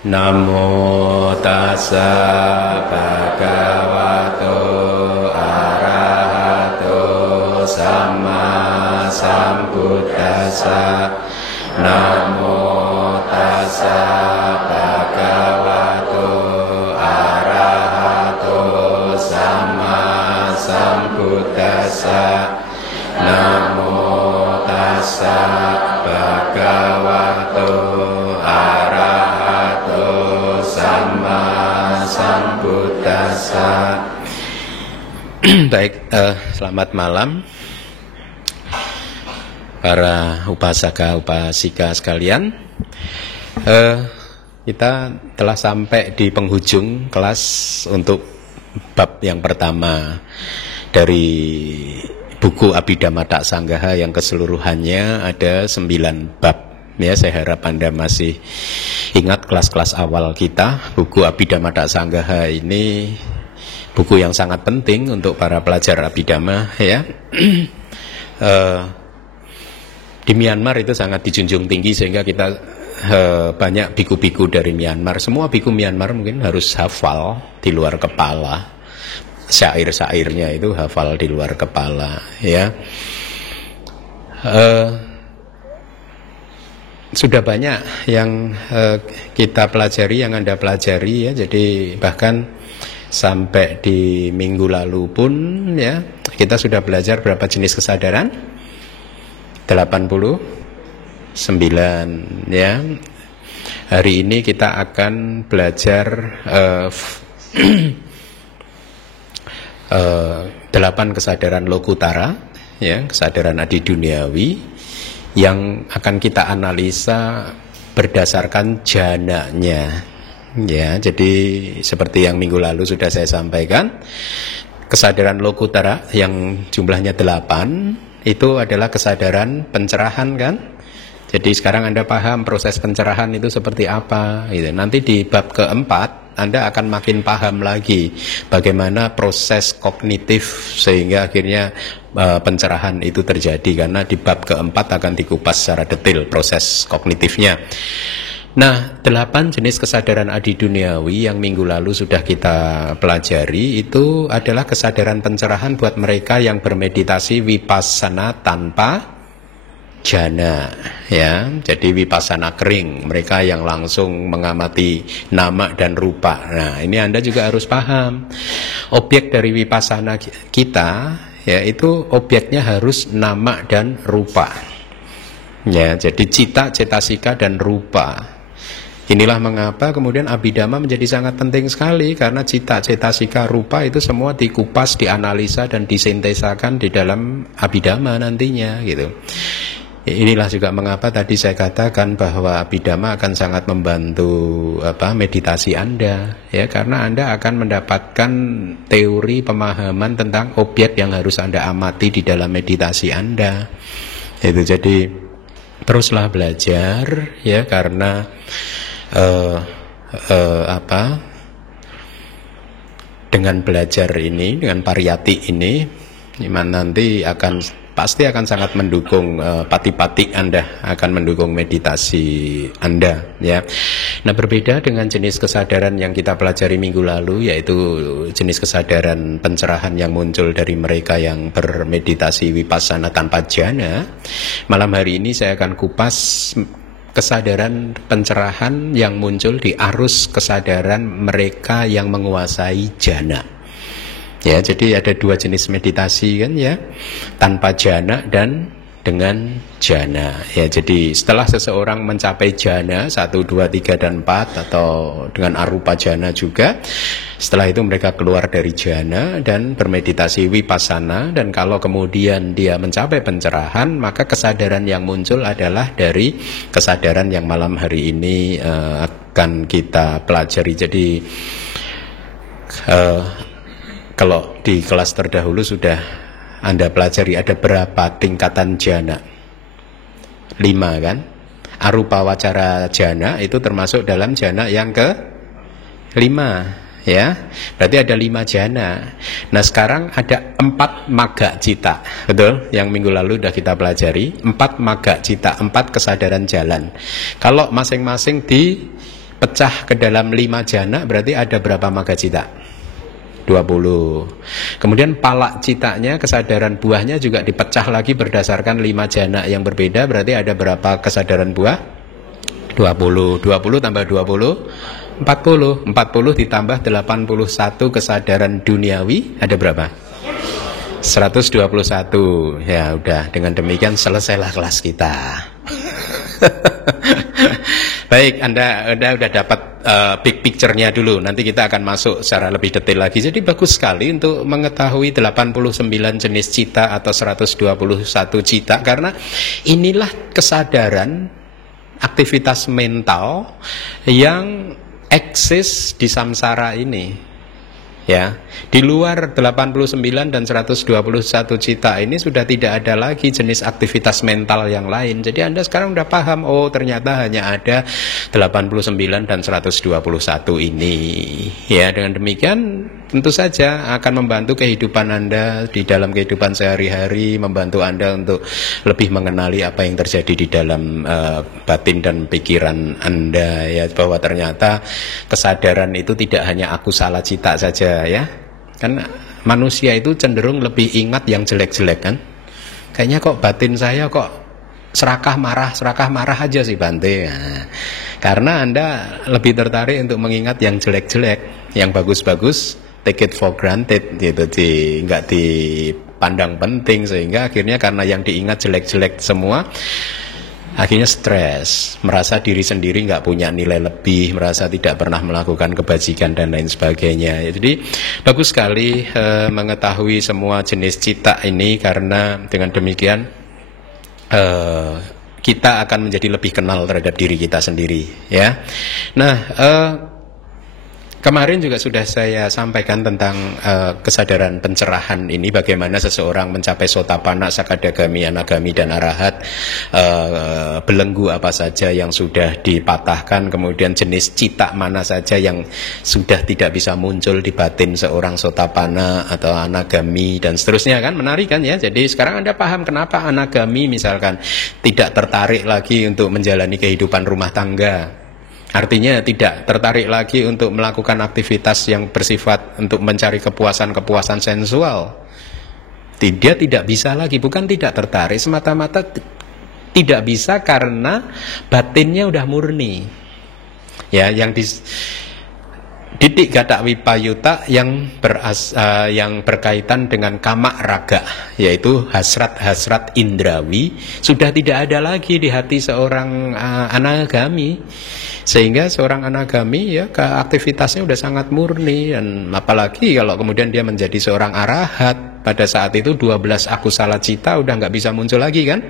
Namo tassa bhagavato arahato sama sambuddhassa. Namo tassa bhagavato arahato sama sambuddhassa. Namo tassa bhagavato arahato sama sambuddhassa. Baik, selamat malam para upasaka upasika sekalian. Kita telah sampai di penghujung kelas untuk bab yang pertama dari buku Abhidhamma Sanggaha yang keseluruhannya ada 9 bab. Ya, saya harap Anda masih ingat kelas-kelas awal kita. Buku Abhidhamma Sanggaha ini buku yang sangat penting untuk para pelajar Abhidhamma, ya. Di Myanmar itu sangat dijunjung tinggi sehingga kita banyak biku-biku dari Myanmar. Semua biku Myanmar mungkin harus hafal di luar kepala. Syair-syairnya itu hafal di luar kepala, ya. Sudah banyak yang kita pelajari, yang Anda pelajari, ya. Jadi bahkan sampai di minggu lalu pun, ya, kita sudah belajar berapa jenis kesadaran? 89, ya. Hari ini kita akan belajar 8 kesadaran lokutara, ya, kesadaran adi duniawi yang akan kita analisa berdasarkan jananya, ya. Jadi seperti yang minggu lalu sudah saya sampaikan, kesadaran lokutara yang jumlahnya 8 itu adalah kesadaran pencerahan, kan? Jadi sekarang Anda paham proses pencerahan itu seperti apa, gitu. Nanti di bab keempat Anda akan makin paham lagi bagaimana proses kognitif sehingga akhirnya pencerahan itu terjadi, karena di bab keempat akan dikupas secara detail proses kognitifnya. Nah, 8 jenis kesadaran adi duniawi yang minggu lalu sudah kita pelajari itu adalah kesadaran pencerahan buat mereka yang bermeditasi vipassana tanpa jana, ya. Jadi vipassana kering, mereka yang langsung mengamati nama dan rupa. Nah, ini Anda juga harus paham. Objek dari vipassana kita, ya, itu objeknya harus nama dan rupa. Ya, jadi cita, cetasika dan rupa. Inilah mengapa kemudian Abhidhamma menjadi sangat penting sekali, karena cita, cetasika, rupa itu semua dikupas, dianalisa dan disintesakan di dalam Abhidhamma nantinya, gitu. Inilah juga mengapa tadi saya katakan bahwa Abhidhamma akan sangat membantu meditasi Anda, ya, karena Anda akan mendapatkan teori pemahaman tentang objek yang harus Anda amati di dalam meditasi Anda. Itu jadi teruslah belajar, ya, karena dengan belajar ini, dengan pariyati ini, nanti pasti akan sangat mendukung pati-pati Anda, akan mendukung meditasi Anda, ya. Nah, berbeda dengan jenis kesadaran yang kita pelajari minggu lalu, yaitu jenis kesadaran pencerahan yang muncul dari mereka yang bermeditasi vipassana tanpa jhana. Malam hari ini saya akan kupas kesadaran pencerahan yang muncul di arus kesadaran mereka yang menguasai jhana. Ya, jadi ada 2 jenis meditasi, kan, ya, tanpa jhana dan dengan jhana. Ya, jadi setelah seseorang mencapai jhana 1, 2, 3 dan 4 atau dengan arupa jhana juga, setelah itu mereka keluar dari jhana dan bermeditasi vipassana, dan kalau kemudian dia mencapai pencerahan, maka kesadaran yang muncul adalah dari kesadaran yang malam hari ini akan kita pelajari. Jadi kalau di kelas terdahulu sudah Anda pelajari ada berapa tingkatan jhana? 5, kan? Arupa wacara jhana itu termasuk dalam jhana yang ke-5, ya. Berarti ada 5 jhana. Nah, sekarang ada 4 magga cita, betul? Yang minggu lalu sudah kita pelajari 4 magga cita, 4 kesadaran jalan. Kalau masing-masing pecah ke dalam 5 jana, berarti ada berapa maga cita? 20. Kemudian palak citanya, kesadaran buahnya juga dipecah lagi berdasarkan 5 jana yang berbeda, berarti ada berapa kesadaran buah? 20. 20 tambah 20, 40. 40 ditambah 81 kesadaran duniawi, ada berapa? 121. Ya udah, dengan demikian selesailah kelas kita. Baik, Anda udah dapat big picture-nya dulu. Nanti kita akan masuk secara lebih detail lagi. Jadi bagus sekali untuk mengetahui 89 jenis cita atau 121 cita, karena inilah kesadaran aktivitas mental yang eksis di samsara ini. Ya, di luar 89 dan 121 cita ini sudah tidak ada lagi jenis aktivitas mental yang lain. Jadi Anda sekarang udah paham, oh ternyata hanya ada 89 dan 121 ini. Ya, dengan demikian tentu saja akan membantu kehidupan Anda di dalam kehidupan sehari-hari, membantu Anda untuk lebih mengenali apa yang terjadi di dalam batin dan pikiran Anda, ya, bahwa ternyata kesadaran itu tidak hanya aku salah cita saja, ya. Kan manusia itu cenderung lebih ingat yang jelek-jelek kan. Kayaknya kok batin saya kok serakah marah aja sih Bante. Nah, karena Anda lebih tertarik untuk mengingat yang jelek-jelek, yang bagus-bagus take it for granted gitu, nggak dipandang penting, sehingga akhirnya karena yang diingat jelek-jelek semua, akhirnya stres, merasa diri sendiri nggak punya nilai lebih, merasa tidak pernah melakukan kebajikan dan lain sebagainya. Jadi bagus sekali mengetahui semua jenis cita ini, karena dengan demikian kita akan menjadi lebih kenal terhadap diri kita sendiri, ya. Nah, kemarin juga sudah saya sampaikan tentang kesadaran pencerahan ini, bagaimana seseorang mencapai Sotapanna, Sakadagami, Anagami, dan Arahat, belenggu apa saja yang sudah dipatahkan, kemudian jenis cita mana saja yang sudah tidak bisa muncul di batin seorang Sotapanna atau Anagami, dan seterusnya kan, menarik kan ya. Jadi sekarang Anda paham kenapa Anagami misalkan tidak tertarik lagi untuk menjalani kehidupan rumah tangga. Artinya tidak tertarik lagi untuk melakukan aktivitas yang bersifat untuk mencari kepuasan sensual. Dia tidak bisa lagi, bukan tidak tertarik, semata-mata tidak bisa karena batinnya udah murni. Ya, yang didik gata wipayuta yang berkaitan dengan kama raga, yaitu hasrat-hasrat indrawi, sudah tidak ada lagi di hati seorang anagami. Sehingga seorang anagami, ya, aktivitasnya udah sangat murni. Dan apalagi kalau kemudian dia menjadi seorang arahat, pada saat itu 12 akusala cita udah nggak bisa muncul lagi kan.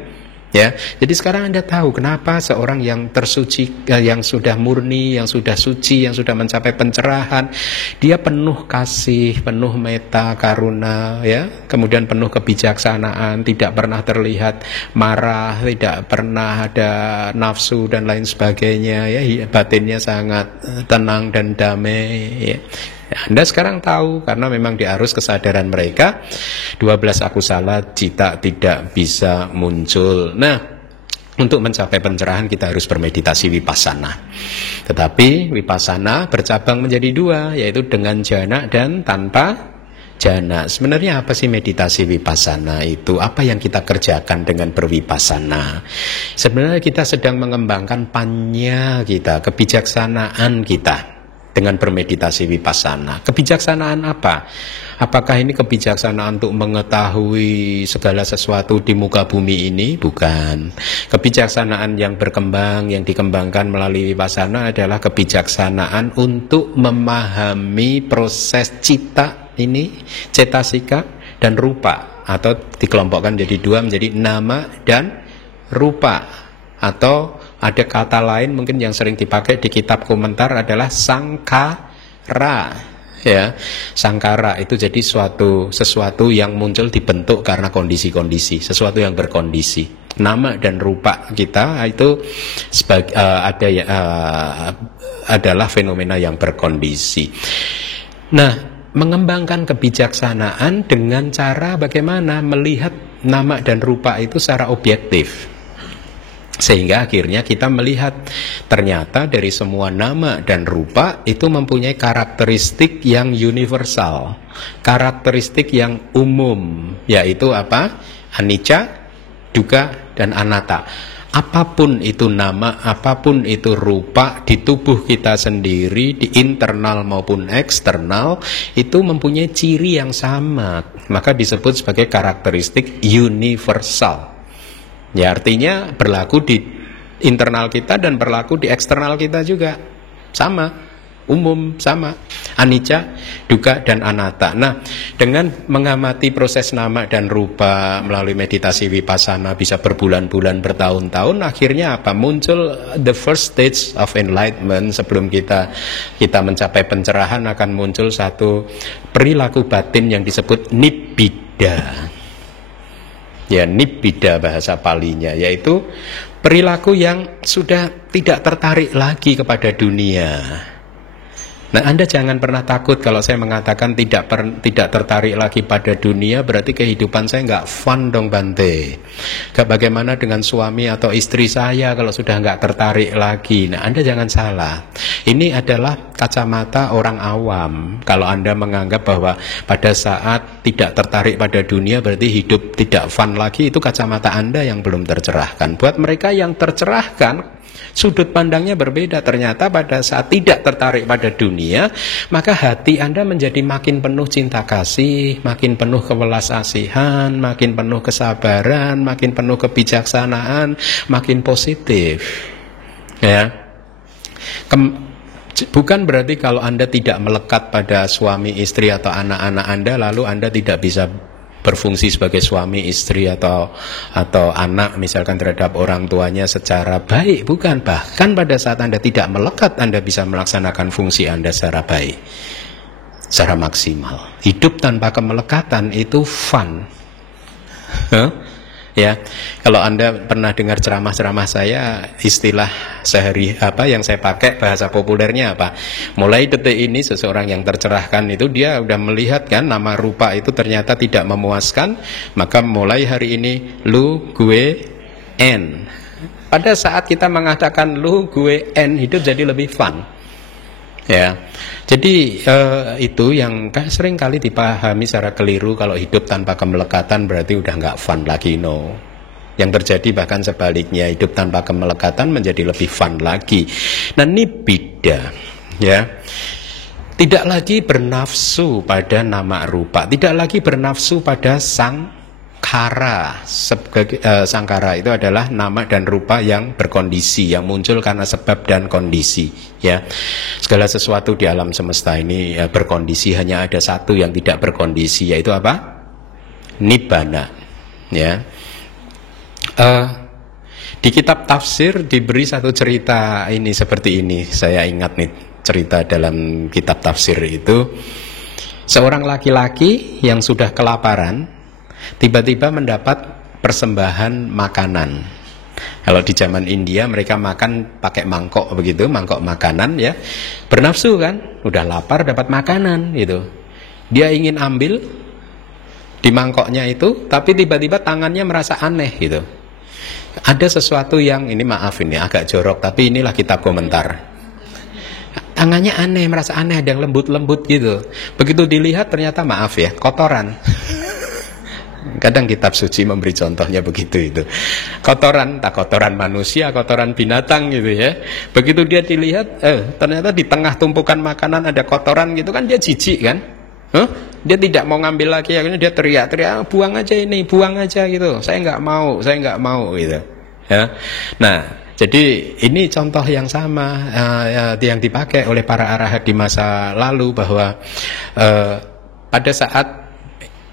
Ya, jadi sekarang Anda tahu kenapa seorang yang tersuci, yang sudah murni, yang sudah suci, yang sudah mencapai pencerahan, dia penuh kasih, penuh metta, karuna, ya, kemudian penuh kebijaksanaan, tidak pernah terlihat marah, tidak pernah ada nafsu dan lain sebagainya, ya, batinnya sangat tenang dan damai, ya. Anda sekarang tahu, karena memang di arus kesadaran mereka 12 akusala cita tidak bisa muncul. Nah, untuk mencapai pencerahan kita harus bermeditasi vipassana. Tetapi vipassana bercabang menjadi 2, yaitu dengan jana dan tanpa jana. Sebenarnya apa sih meditasi vipassana itu? Apa yang kita kerjakan dengan bervipassana? Sebenarnya kita sedang mengembangkan panya kita, kebijaksanaan kita dengan bermeditasi vipassana. Kebijaksanaan apa? Apakah ini kebijaksanaan untuk mengetahui segala sesuatu di muka bumi ini? Bukan. Kebijaksanaan yang berkembang, yang dikembangkan melalui vipassana adalah kebijaksanaan untuk memahami proses cita ini, cetasika dan rupa, atau dikelompokkan jadi 2 menjadi nama dan rupa, atau ada kata lain mungkin yang sering dipakai di kitab komentar adalah sangkara, ya. Sangkara itu jadi sesuatu yang muncul dibentuk karena kondisi-kondisi, sesuatu yang berkondisi. Nama dan rupa kita itu adalah fenomena yang berkondisi. Nah, mengembangkan kebijaksanaan dengan cara bagaimana melihat nama dan rupa itu secara objektif. Sehingga akhirnya kita melihat ternyata dari semua nama dan rupa itu mempunyai karakteristik yang universal, karakteristik yang umum, yaitu apa? Anicca, dukkha, dan anatta. Apapun itu nama, apapun itu rupa di tubuh kita sendiri, di internal maupun eksternal, itu mempunyai ciri yang sama, maka disebut sebagai karakteristik universal. Ya, artinya berlaku di internal kita dan berlaku di eksternal kita juga. Sama, umum, sama. Anicca, dukkha, dan anatta. Nah, dengan mengamati proses nama dan rupa melalui meditasi vipassana bisa berbulan-bulan, bertahun-tahun, akhirnya apa? Muncul the first stage of enlightenment. Sebelum kita mencapai pencerahan, akan muncul satu perilaku batin yang disebut nibbida. Ya, nibbida bahasa Palinya, yaitu perilaku yang sudah tidak tertarik lagi kepada dunia. Nah, Anda jangan pernah takut kalau saya mengatakan tidak tertarik lagi pada dunia, berarti kehidupan saya nggak fun dong Bante. Bagaimana dengan suami atau istri saya kalau sudah nggak tertarik lagi? Nah, Anda jangan salah. Ini adalah kacamata orang awam. Kalau Anda menganggap bahwa pada saat tidak tertarik pada dunia berarti hidup tidak fun lagi, itu kacamata Anda yang belum tercerahkan. Buat mereka yang tercerahkan, sudut pandangnya berbeda. Ternyata pada saat tidak tertarik pada dunia, maka hati Anda menjadi makin penuh cinta kasih, makin penuh kewelas asihan, makin penuh kesabaran, makin penuh kebijaksanaan, makin positif. Ya. Bukan berarti kalau Anda tidak melekat pada suami, istri atau anak-anak Anda, lalu Anda tidak bisa berfungsi sebagai suami, istri atau anak misalkan terhadap orang tuanya secara baik. Bukan, bahkan pada saat Anda tidak melekat, Anda bisa melaksanakan fungsi Anda secara baik, secara maksimal. Hidup tanpa kemelekatan itu fun. Ya, kalau Anda pernah dengar ceramah-ceramah saya, istilah sehari apa yang saya pakai bahasa populernya apa? Mulai detik ini seseorang yang tercerahkan itu dia udah melihat kan nama rupa itu ternyata tidak memuaskan, maka mulai hari ini lu, gue, en. Pada saat kita mengatakan lu, gue, en, hidup jadi lebih fun. Ya, jadi itu yang sering kali dipahami secara keliru, kalau hidup tanpa kemelekatan berarti udah nggak fun lagi. No, yang terjadi bahkan sebaliknya, hidup tanpa kemelekatan menjadi lebih fun lagi. Nah, nibbida, ya, tidak lagi bernafsu pada nama rupa, tidak lagi bernafsu pada sangkara. Sangkara itu adalah nama dan rupa yang berkondisi, yang muncul karena sebab dan kondisi. Ya, segala sesuatu di alam semesta ini berkondisi, hanya ada satu yang tidak berkondisi, yaitu apa? Nibbana. Ya, di kitab tafsir diberi satu cerita ini seperti ini. Saya ingat nih cerita dalam kitab tafsir itu, seorang laki-laki yang sudah kelaparan tiba-tiba mendapat persembahan makanan. Kalau di zaman India mereka makan pakai mangkok begitu, mangkok makanan ya. Bernafsu kan, udah lapar dapat makanan gitu. Dia ingin ambil di mangkoknya itu, tapi tiba-tiba tangannya merasa aneh gitu. Ada sesuatu yang, ini maaf ini agak jorok, tapi inilah kitab komentar. Tangannya aneh, merasa aneh, ada yang lembut-lembut gitu. Begitu dilihat ternyata maaf ya, kotoran. Kadang kitab suci memberi contohnya begitu itu. Kotoran, tak kotoran manusia, kotoran binatang gitu ya. Begitu dia dilihat, ternyata di tengah tumpukan makanan ada kotoran gitu kan, dia jijik kan. Dia tidak mau ngambil lagi, akhirnya dia teriak-teriak, buang aja ini, buang aja gitu. Saya nggak mau gitu. Ya. Nah, jadi ini contoh yang sama yang dipakai oleh para arahat di masa lalu, bahwa pada saat,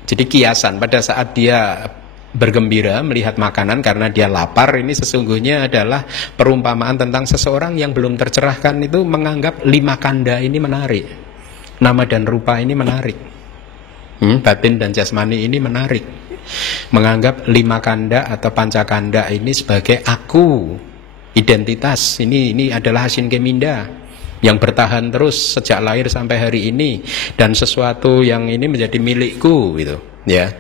jadi kiasan, pada saat dia bergembira melihat makanan karena dia lapar, ini sesungguhnya adalah perumpamaan tentang seseorang yang belum tercerahkan itu menganggap 5 kanda ini menarik, nama dan rupa ini menarik, batin dan jasmani ini menarik, menganggap 5 kanda atau pancakanda ini sebagai aku, identitas, ini adalah Hasin Keminda yang bertahan terus sejak lahir sampai hari ini, dan sesuatu yang ini menjadi milikku gitu. ya.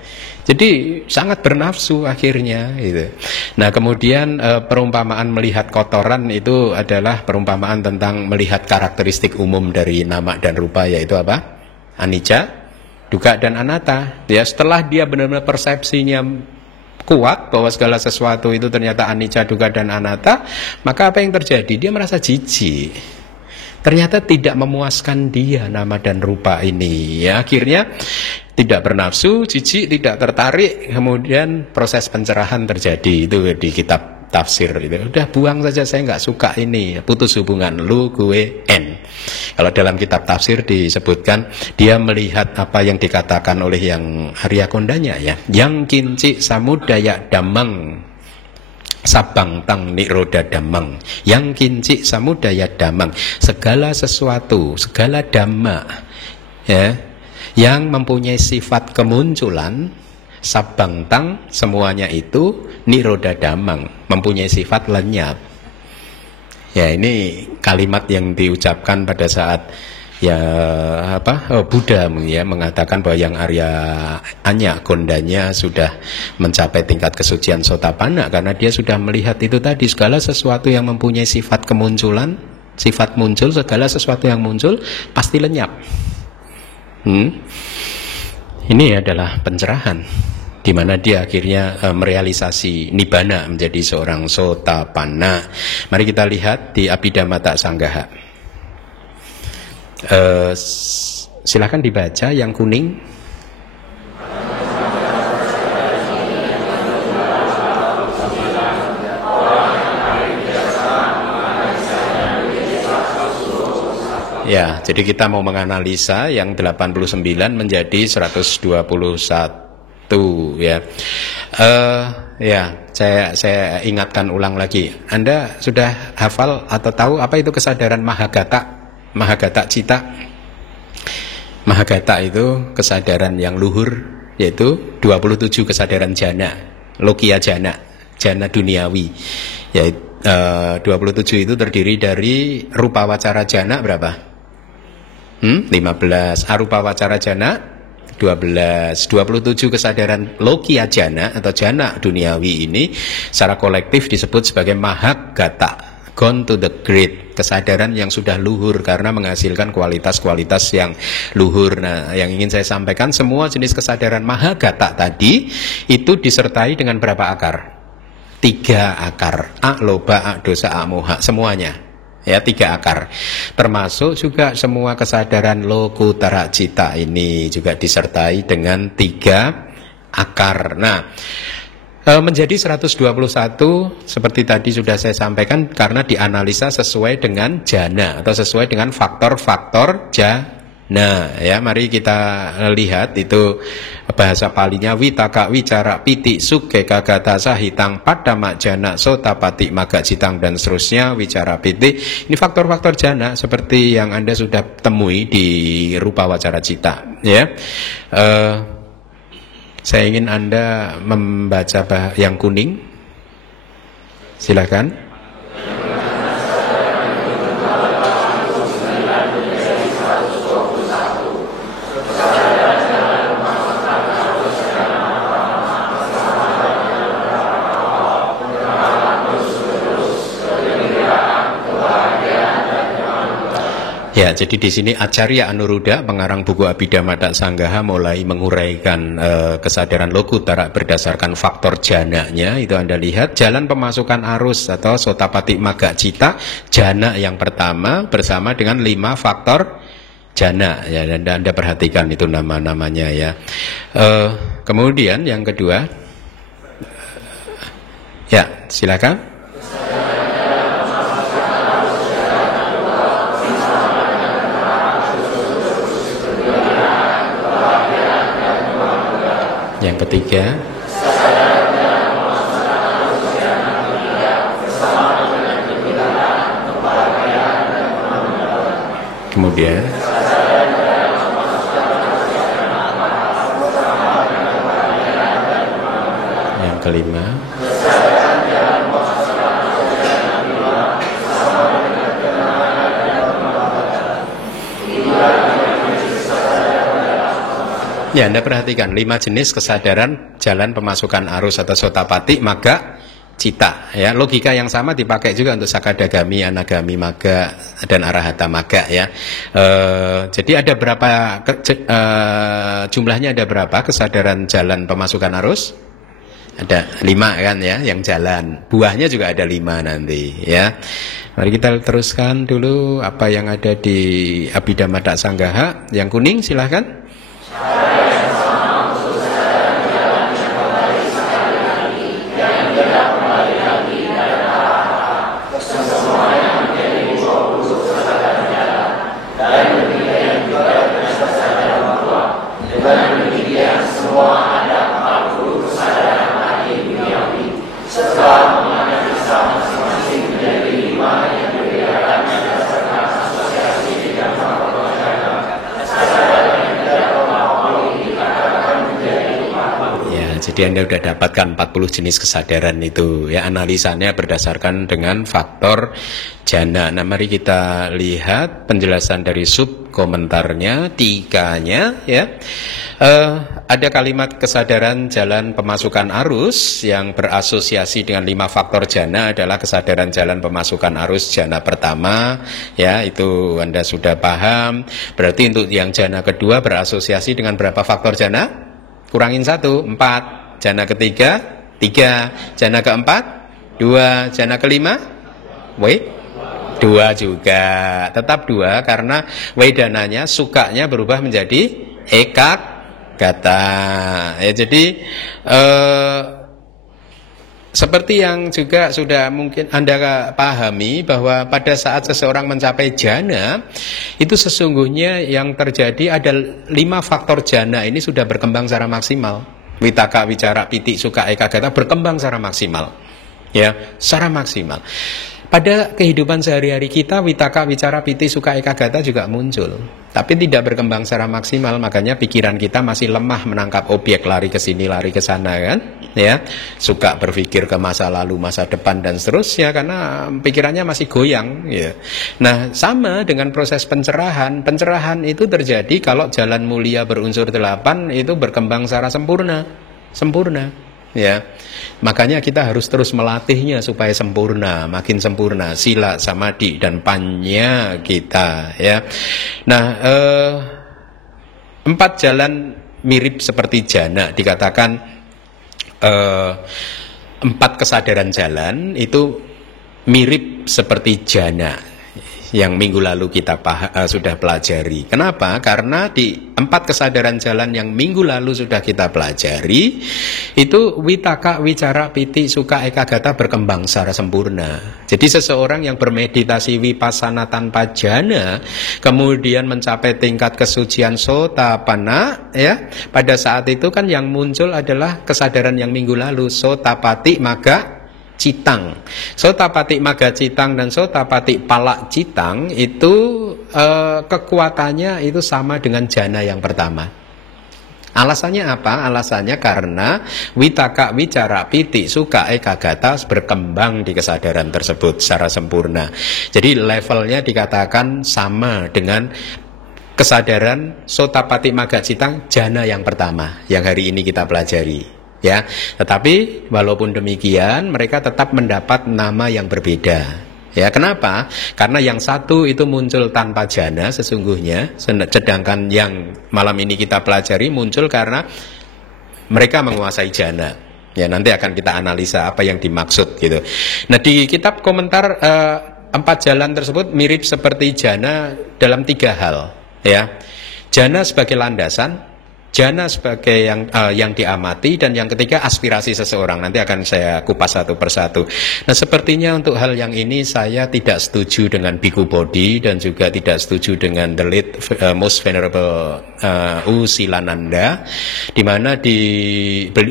Jadi sangat bernafsu akhirnya gitu. Nah, kemudian perumpamaan melihat kotoran itu adalah perumpamaan tentang melihat karakteristik umum dari nama dan rupa, yaitu apa? Anicca, dukkha dan anatta. Ya, setelah dia benar-benar persepsinya kuat bahwa segala sesuatu itu ternyata anicca, dukkha dan anatta, maka apa yang terjadi? Dia merasa jijik. Ternyata tidak memuaskan dia nama dan rupa ini. Ya, akhirnya tidak bernafsu, jijik, tidak tertarik, kemudian proses pencerahan terjadi. Itu di kitab tafsir itu. Udah buang saja, saya nggak suka ini, putus hubungan lu, gue, N. Kalau dalam kitab tafsir disebutkan dia melihat apa yang dikatakan oleh yang Arya Kondanya, ya, yang kinci samudaya damang sabang tang niroda damang, yang kinci samudaya damang, segala sesuatu, segala dhamma, ya, yang mempunyai sifat kemunculan, sabang tang, semuanya itu niroda damang, mempunyai sifat lenyap. Ya, ini kalimat yang diucapkan pada saat Buddha ya mengatakan bahwa yang Arya Anya Kondanya sudah mencapai tingkat kesucian Sotapanna, karena dia sudah melihat itu tadi, segala sesuatu yang mempunyai sifat kemunculan, sifat muncul, segala sesuatu yang muncul pasti lenyap. Ini adalah pencerahan di mana dia akhirnya merealisasi nibbana menjadi seorang Sotapanna. Mari kita lihat di Abhidhamma Sanggaha. Silakan dibaca yang kuning. Ya, jadi kita mau menganalisa yang 89 menjadi 121 ya. Ya, saya ingatkan ulang lagi. Anda sudah hafal atau tahu apa itu kesadaran Mahagata? Mahagata Cita. Mahagata itu kesadaran yang luhur, yaitu 27 kesadaran jana, lokiya jana, jana duniawi. Yaitu 27 itu terdiri dari rupa wacara jana berapa? 15. Arupa wacara jana 12. 27 kesadaran lokiya jana atau jana duniawi ini secara kolektif disebut sebagai Mahagata, gone to the great, kesadaran yang sudah luhur karena menghasilkan kualitas-kualitas yang luhur. Nah, yang ingin saya sampaikan, semua jenis kesadaran Mahagata tadi itu disertai dengan berapa akar? 3 akar. A loba, a dosa, a moha, semuanya. Ya, 3 akar. Termasuk juga semua kesadaran lokutara cita ini juga disertai dengan 3 akar. Nah, menjadi 121 seperti tadi sudah saya sampaikan karena dianalisa sesuai dengan jana atau sesuai dengan faktor-faktor jana. Ya, mari kita lihat itu bahasa palinya witaka wicara piti suke kagata sahitang padama jana sotapati maga citang dan seterusnya wicara piti. Ini faktor-faktor jana seperti yang Anda sudah temui di rupa wacara cita, ya. Saya ingin Anda membaca yang kuning. Silakan. Ya, jadi di sini Acarya Anuruddha, pengarang buku Abhidhamma Sanggaha, mulai menguraikan kesadaran lokutara berdasarkan faktor jananya. Itu Anda lihat jalan pemasukan arus atau sotapati maga cita, jana yang pertama bersama dengan 5 faktor jana. Ya, dan Anda perhatikan itu nama-namanya ya. Kemudian yang kedua, ya silakan. Yang ketiga, kemudian yang kelima, Ya, Anda perhatikan 5 jenis kesadaran jalan pemasukan arus atau sotapati, maga, cita. Ya, logika yang sama dipakai juga untuk sakadagami, anagami, maga dan arahata maga. Ya, jadi ada berapa jumlahnya? Ada berapa kesadaran jalan pemasukan arus? Ada 5 kan ya, yang jalan. Buahnya juga ada 5 nanti ya. Mari kita teruskan dulu apa yang ada di Abhidhamma Sanggaha. Yang kuning silahkan. Jadi Anda sudah dapatkan 40 jenis kesadaran itu ya, analisanya berdasarkan dengan faktor jana. Nah, mari kita lihat penjelasan dari sub komentarnya, tikanya ya. Ada kalimat kesadaran jalan pemasukan arus yang berasosiasi dengan 5 faktor jana adalah kesadaran jalan pemasukan arus jana pertama ya, itu Anda sudah paham. Berarti untuk yang jana kedua berasosiasi dengan berapa faktor jana? Kurangin 1, 4. Jana ketiga 3, jana keempat 2, jana kelima 2 juga, tetap 2 karena wedananya sukanya berubah menjadi ekak gata ya. Jadi seperti yang juga sudah mungkin Anda pahami bahwa pada saat seseorang mencapai jana itu sesungguhnya yang terjadi ada 5 faktor jana ini sudah berkembang secara maksimal. Vitaka, wicara, piti, suka, ekagata berkembang secara maksimal ya, secara maksimal. Pada kehidupan sehari-hari kita vitaka, wicara, piti, suka, ekagata juga muncul, tapi tidak berkembang secara maksimal. Makanya pikiran kita masih lemah menangkap objek, lari ke sini, lari ke sana kan ya, suka berpikir ke masa lalu, masa depan dan seterusnya karena pikirannya masih goyang ya. Nah, sama dengan proses pencerahan. Pencerahan itu terjadi kalau jalan mulia berunsur 8 itu berkembang secara sempurna ya. Makanya kita harus terus melatihnya supaya sempurna, makin sempurna sila, samadhi dan panya kita ya. Nah, 4 jalan mirip seperti jana, dikatakan 4 kesadaran jalan itu mirip seperti jana yang minggu lalu kita sudah pelajari. Kenapa? Karena di 4 kesadaran jalan yang minggu lalu sudah kita pelajari itu vitaka, wicara, piti, suka, ekagata berkembang secara sempurna. Jadi seseorang yang bermeditasi vipassana tanpa jana kemudian mencapai tingkat kesucian sotapanna ya, pada saat itu kan yang muncul adalah kesadaran yang minggu lalu, sotapati maga citang. Sotapati maga citang dan sotapati palak citang itu kekuatannya itu sama dengan jana yang pertama. Alasannya apa? Alasannya karena vitaka, wicara, piti, suka, ekagata berkembang di kesadaran tersebut secara sempurna. Jadi levelnya dikatakan sama dengan kesadaran sotapati maga citang jana yang pertama yang hari ini kita pelajari. Ya, tetapi walaupun demikian mereka tetap mendapat nama yang berbeda. Ya, kenapa? Karena yang satu itu muncul tanpa jana sesungguhnya, sedangkan yang malam ini kita pelajari muncul karena mereka menguasai jana. Ya, nanti akan kita analisa apa yang dimaksud gitu. Nah, di kitab komentar 4 jalan tersebut mirip seperti jana dalam 3 hal. Ya, jana sebagai landasan, jana sebagai yang diamati, dan yang ketiga aspirasi seseorang. Nanti akan saya kupas satu persatu. Nah, sepertinya untuk hal yang ini saya tidak setuju dengan Bhikkhu Bodhi dan juga tidak setuju dengan the late most venerable U Silananda, di mana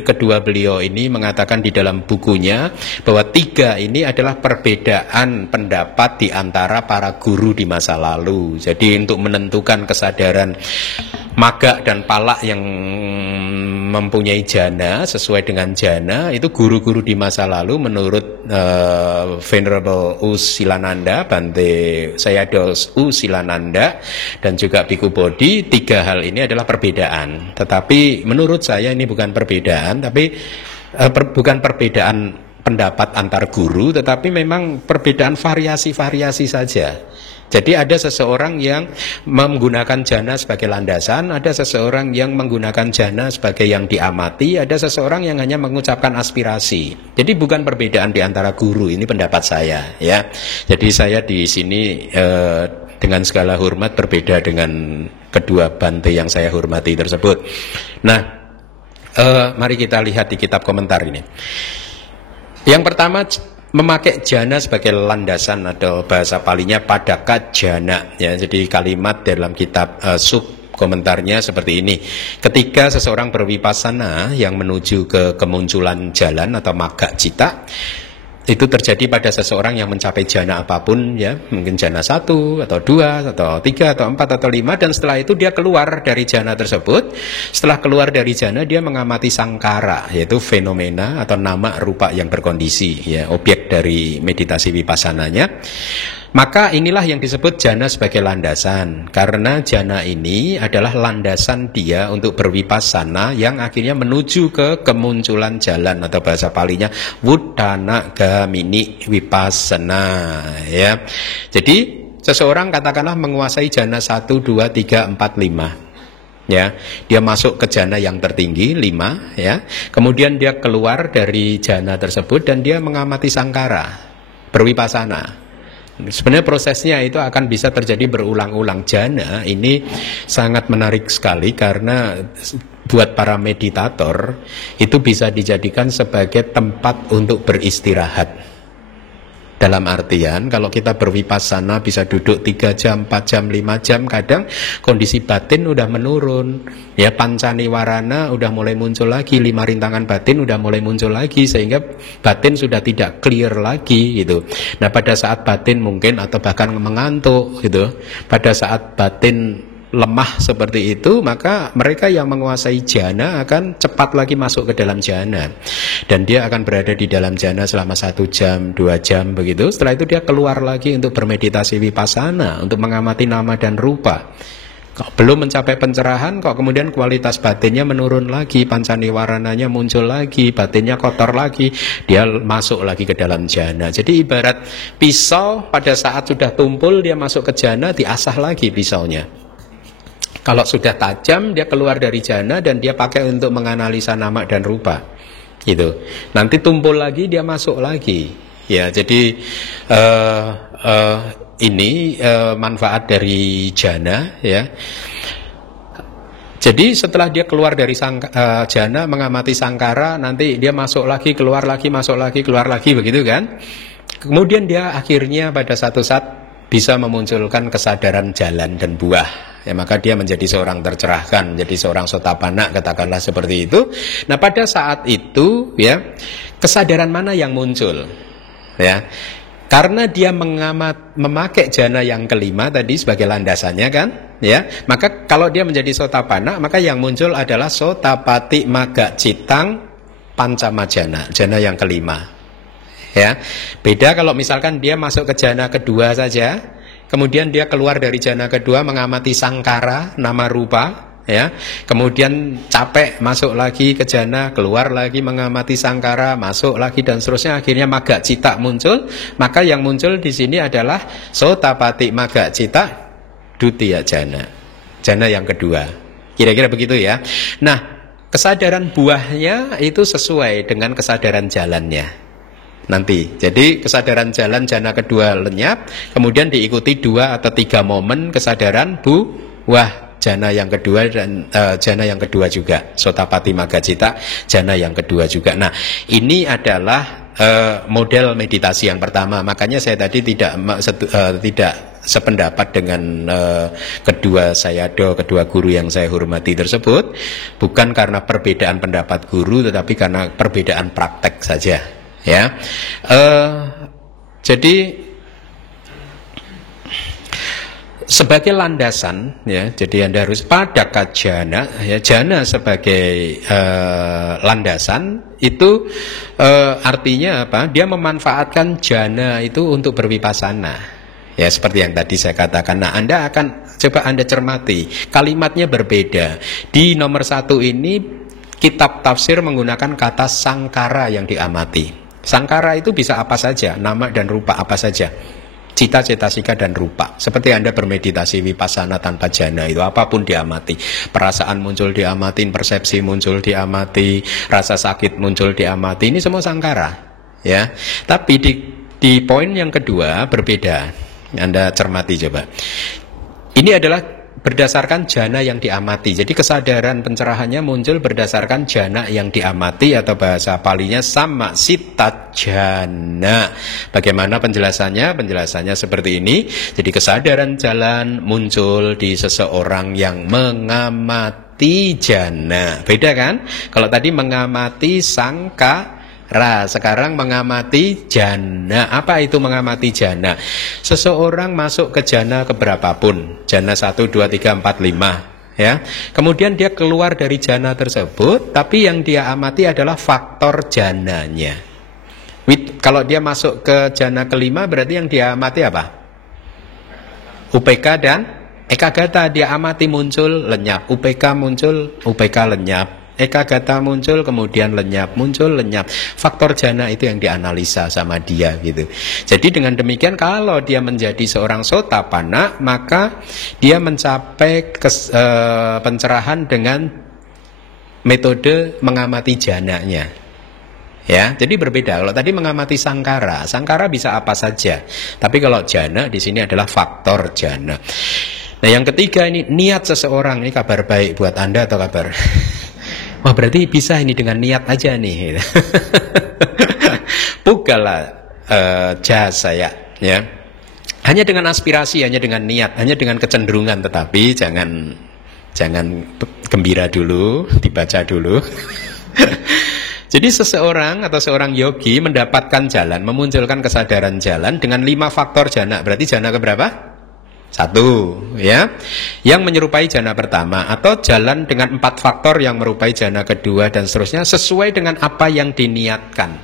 kedua beliau ini mengatakan di dalam bukunya bahwa 3 ini adalah perbedaan pendapat di antara para guru di masa lalu. Jadi untuk menentukan kesadaran maga dan palak yang mempunyai jana sesuai dengan jana itu guru-guru di masa lalu menurut Venerable U Silananda, Bante Sayadaw U Silananda dan juga Bhikkhu Bodhi, 3 hal ini adalah perbedaan. Tetapi menurut saya ini bukan perbedaan, tapi bukan perbedaan pendapat antar guru, tetapi memang perbedaan variasi-variasi saja. Jadi ada seseorang yang menggunakan jana sebagai landasan, ada seseorang yang menggunakan jana sebagai yang diamati, ada seseorang yang hanya mengucapkan aspirasi. Jadi bukan perbedaan di antara guru, ini pendapat saya, ya. Jadi saya di sini dengan segala hormat berbeda dengan kedua bante yang saya hormati tersebut. Nah, mari kita lihat di kitab komentar ini. Yang pertama, memakai jana sebagai landasan atau bahasa palinya padaka jana, ya. Jadi kalimat dalam kitab sub komentarnya seperti ini. Ketika seseorang berwipasana yang menuju ke kemunculan jalan atau magga cita, itu terjadi pada seseorang yang mencapai jana apapun, ya, mungkin jana 1 atau 2 atau 3 atau 4 atau 5, dan setelah itu dia keluar dari jana tersebut. Setelah keluar dari jana, dia mengamati sangkara, yaitu fenomena atau nama rupa yang berkondisi, ya, objek dari meditasi wipassananya. Maka inilah yang disebut jana sebagai landasan, karena jana ini adalah landasan dia untuk berwipassana yang akhirnya menuju ke kemunculan jalan atau bahasa palinya wuddhana gamini vipassana, ya. Jadi seseorang katakanlah menguasai jana 1, 2, 3, 4, 5, ya. Dia masuk ke jana yang tertinggi 5, ya. Kemudian dia keluar dari jana tersebut dan dia mengamati sangkara, berwipassana. Sebenarnya prosesnya itu akan bisa terjadi berulang-ulang. Jana ini sangat menarik sekali karena buat para meditator itu bisa dijadikan sebagai tempat untuk beristirahat. Dalam artian kalau kita berwipassana bisa duduk 3 jam, 4 jam, 5 jam, kadang kondisi batin udah menurun, ya, pancaniwarana udah mulai muncul lagi, 5 rintangan batin udah mulai muncul lagi, sehingga batin sudah tidak clear lagi gitu. Nah, pada saat batin mungkin atau bahkan mengantuk gitu, pada saat batin lemah seperti itu, maka mereka yang menguasai jana akan cepat lagi masuk ke dalam jana, dan dia akan berada di dalam jana selama 1 jam, 2 jam begitu. Setelah itu dia keluar lagi untuk bermeditasi vipassana, untuk mengamati nama dan rupa. Kok belum mencapai pencerahan, kok kemudian kualitas batinnya menurun lagi, pancaniwarananya muncul lagi, batinnya kotor lagi, dia masuk lagi ke dalam jana. Jadi ibarat pisau, pada saat sudah tumpul dia masuk ke jana, diasah lagi pisaunya. Kalau sudah tajam, dia keluar dari jana dan dia pakai untuk menganalisa nama dan rupa, gitu. Nanti tumpul lagi, dia masuk lagi, ya. Jadi ini manfaat dari jana, ya. Jadi setelah dia keluar dari jana, mengamati sangkara, nanti dia masuk lagi, keluar lagi, masuk lagi, keluar lagi, begitu kan? Kemudian dia akhirnya pada satu saat bisa memunculkan kesadaran jalan dan buah. Ya, maka dia menjadi seorang tercerahkan, menjadi seorang sotapanna, katakanlah seperti itu. Nah, pada saat itu, ya, kesadaran mana yang muncul? Ya, karena dia memakai jana yang kelima tadi sebagai landasannya kan, ya. Maka kalau dia menjadi sotapanna, maka yang muncul adalah sotapati magga citang pancamajana, jana yang kelima. Ya, beda kalau misalkan dia masuk ke jana kedua saja, kemudian dia keluar dari jana kedua mengamati sangkara, nama rupa, ya. Kemudian capek, masuk lagi ke jana, keluar lagi mengamati sangkara, masuk lagi dan seterusnya, akhirnya magga cita muncul. Maka yang muncul di sini adalah sotapati magga cita dutiya jana, jana yang kedua. Kira-kira begitu, ya. Nah, kesadaran buahnya itu sesuai dengan kesadaran jalannya nanti. Jadi kesadaran jalan jana kedua lenyap, kemudian diikuti 2 atau 3 momen kesadaran buah jana yang kedua dan jana yang kedua juga, sotapati magga cita jana yang kedua juga. Nah, ini adalah model meditasi yang pertama. Makanya saya tadi tidak sependapat dengan kedua guru yang saya hormati tersebut, bukan karena perbedaan pendapat guru, tetapi karena perbedaan praktek saja. Ya, jadi sebagai landasan, ya, jadi Anda harus pada jana, ya, jana sebagai landasan itu artinya apa? Dia memanfaatkan jana itu untuk berwipasana, ya, seperti yang tadi saya katakan. Nah, Anda akan coba Anda cermati, kalimatnya berbeda. Di nomor 1 ini kitab tafsir menggunakan kata sangkara yang diamati. Sangkara itu bisa apa saja, nama dan rupa apa saja. Cita, cetasika, dan rupa. Seperti Anda bermeditasi vipassana tanpa jana, itu apapun diamati. Perasaan muncul diamati, persepsi muncul diamati, rasa sakit muncul diamati. Ini semua sangkara, ya. Tapi di poin yang kedua berbeda. Anda cermati coba. Ini adalah berdasarkan jana yang diamati. Jadi kesadaran pencerahannya muncul berdasarkan jana yang diamati, atau bahasa palinya sama sita jana. Bagaimana penjelasannya? Penjelasannya seperti ini. Jadi kesadaran jalan muncul di seseorang yang mengamati jana. Beda kan? Kalau tadi mengamati sangka, sekarang mengamati jana. Apa itu mengamati jana? Seseorang masuk ke jana keberapapun, jana 1, 2, 3, 4, 5, ya. Kemudian dia keluar dari jana tersebut, tapi yang dia amati adalah faktor jananya. Kalau dia masuk ke jana kelima, berarti yang dia amati apa? UPK dan ekagata. Dia amati muncul, lenyap. UPK muncul, UPK lenyap. Ekagata muncul, kemudian lenyap, muncul, lenyap. Faktor jana itu yang dianalisa sama dia gitu. Jadi dengan demikian kalau dia menjadi seorang sotapanna, maka dia mencapai pencerahan dengan metode mengamati jananya. Ya, jadi berbeda. Kalau tadi mengamati sangkara, sangkara bisa apa saja. Tapi kalau jana di sini adalah faktor jana. Nah, yang ketiga ini niat seseorang. Ini kabar baik buat Anda atau kabar? Wah, berarti bisa ini dengan niat aja nih. Bukalah jasa ya. Hanya dengan aspirasi, hanya dengan niat, hanya dengan kecenderungan, tetapi jangan gembira dulu, dibaca dulu. Jadi seseorang atau seorang yogi mendapatkan jalan, memunculkan kesadaran jalan dengan 5 faktor jana. Berarti jana keberapa? 1, ya, yang menyerupai jana pertama, atau jalan dengan 4 faktor yang merupai jana kedua, dan seterusnya, sesuai dengan apa yang diniatkan,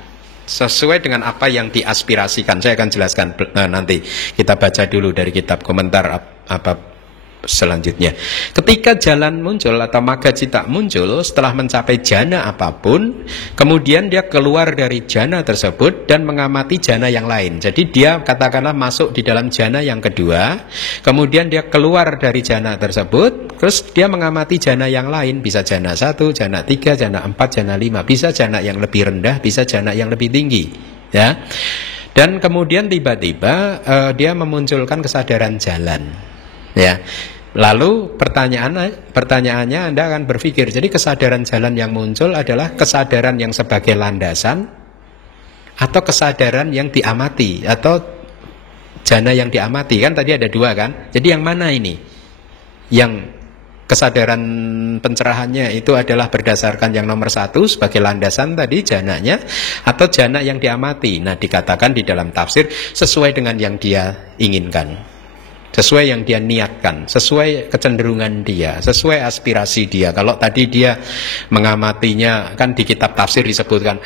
sesuai dengan apa yang diaspirasikan. Saya akan jelaskan nanti. Kita baca dulu dari kitab komentar apa selanjutnya. Ketika jalan muncul atau magga cita muncul setelah mencapai jana apapun, kemudian dia keluar dari jana tersebut dan mengamati jana yang lain. Jadi dia katakanlah masuk di dalam jana yang kedua, kemudian dia keluar dari jana tersebut, terus dia mengamati jana yang lain. Bisa jana 1, jana 3, jana 4, jana 5. Bisa jana yang lebih rendah, bisa jana yang lebih tinggi, ya. Dan kemudian tiba-tiba dia memunculkan kesadaran jalan, ya. Lalu pertanyaannya Anda akan berpikir, jadi kesadaran jalan yang muncul adalah kesadaran yang sebagai landasan atau kesadaran yang diamati atau jana yang diamati? Kan tadi ada 2 kan? Jadi yang mana ini? Yang kesadaran pencerahannya itu adalah berdasarkan yang nomor 1 sebagai landasan tadi jananya, atau jana yang diamati? Nah, dikatakan di dalam tafsir sesuai dengan yang dia inginkan, sesuai yang dia niatkan, sesuai kecenderungan dia, sesuai aspirasi dia. Kalau tadi dia mengamatinya, kan di kitab tafsir disebutkan,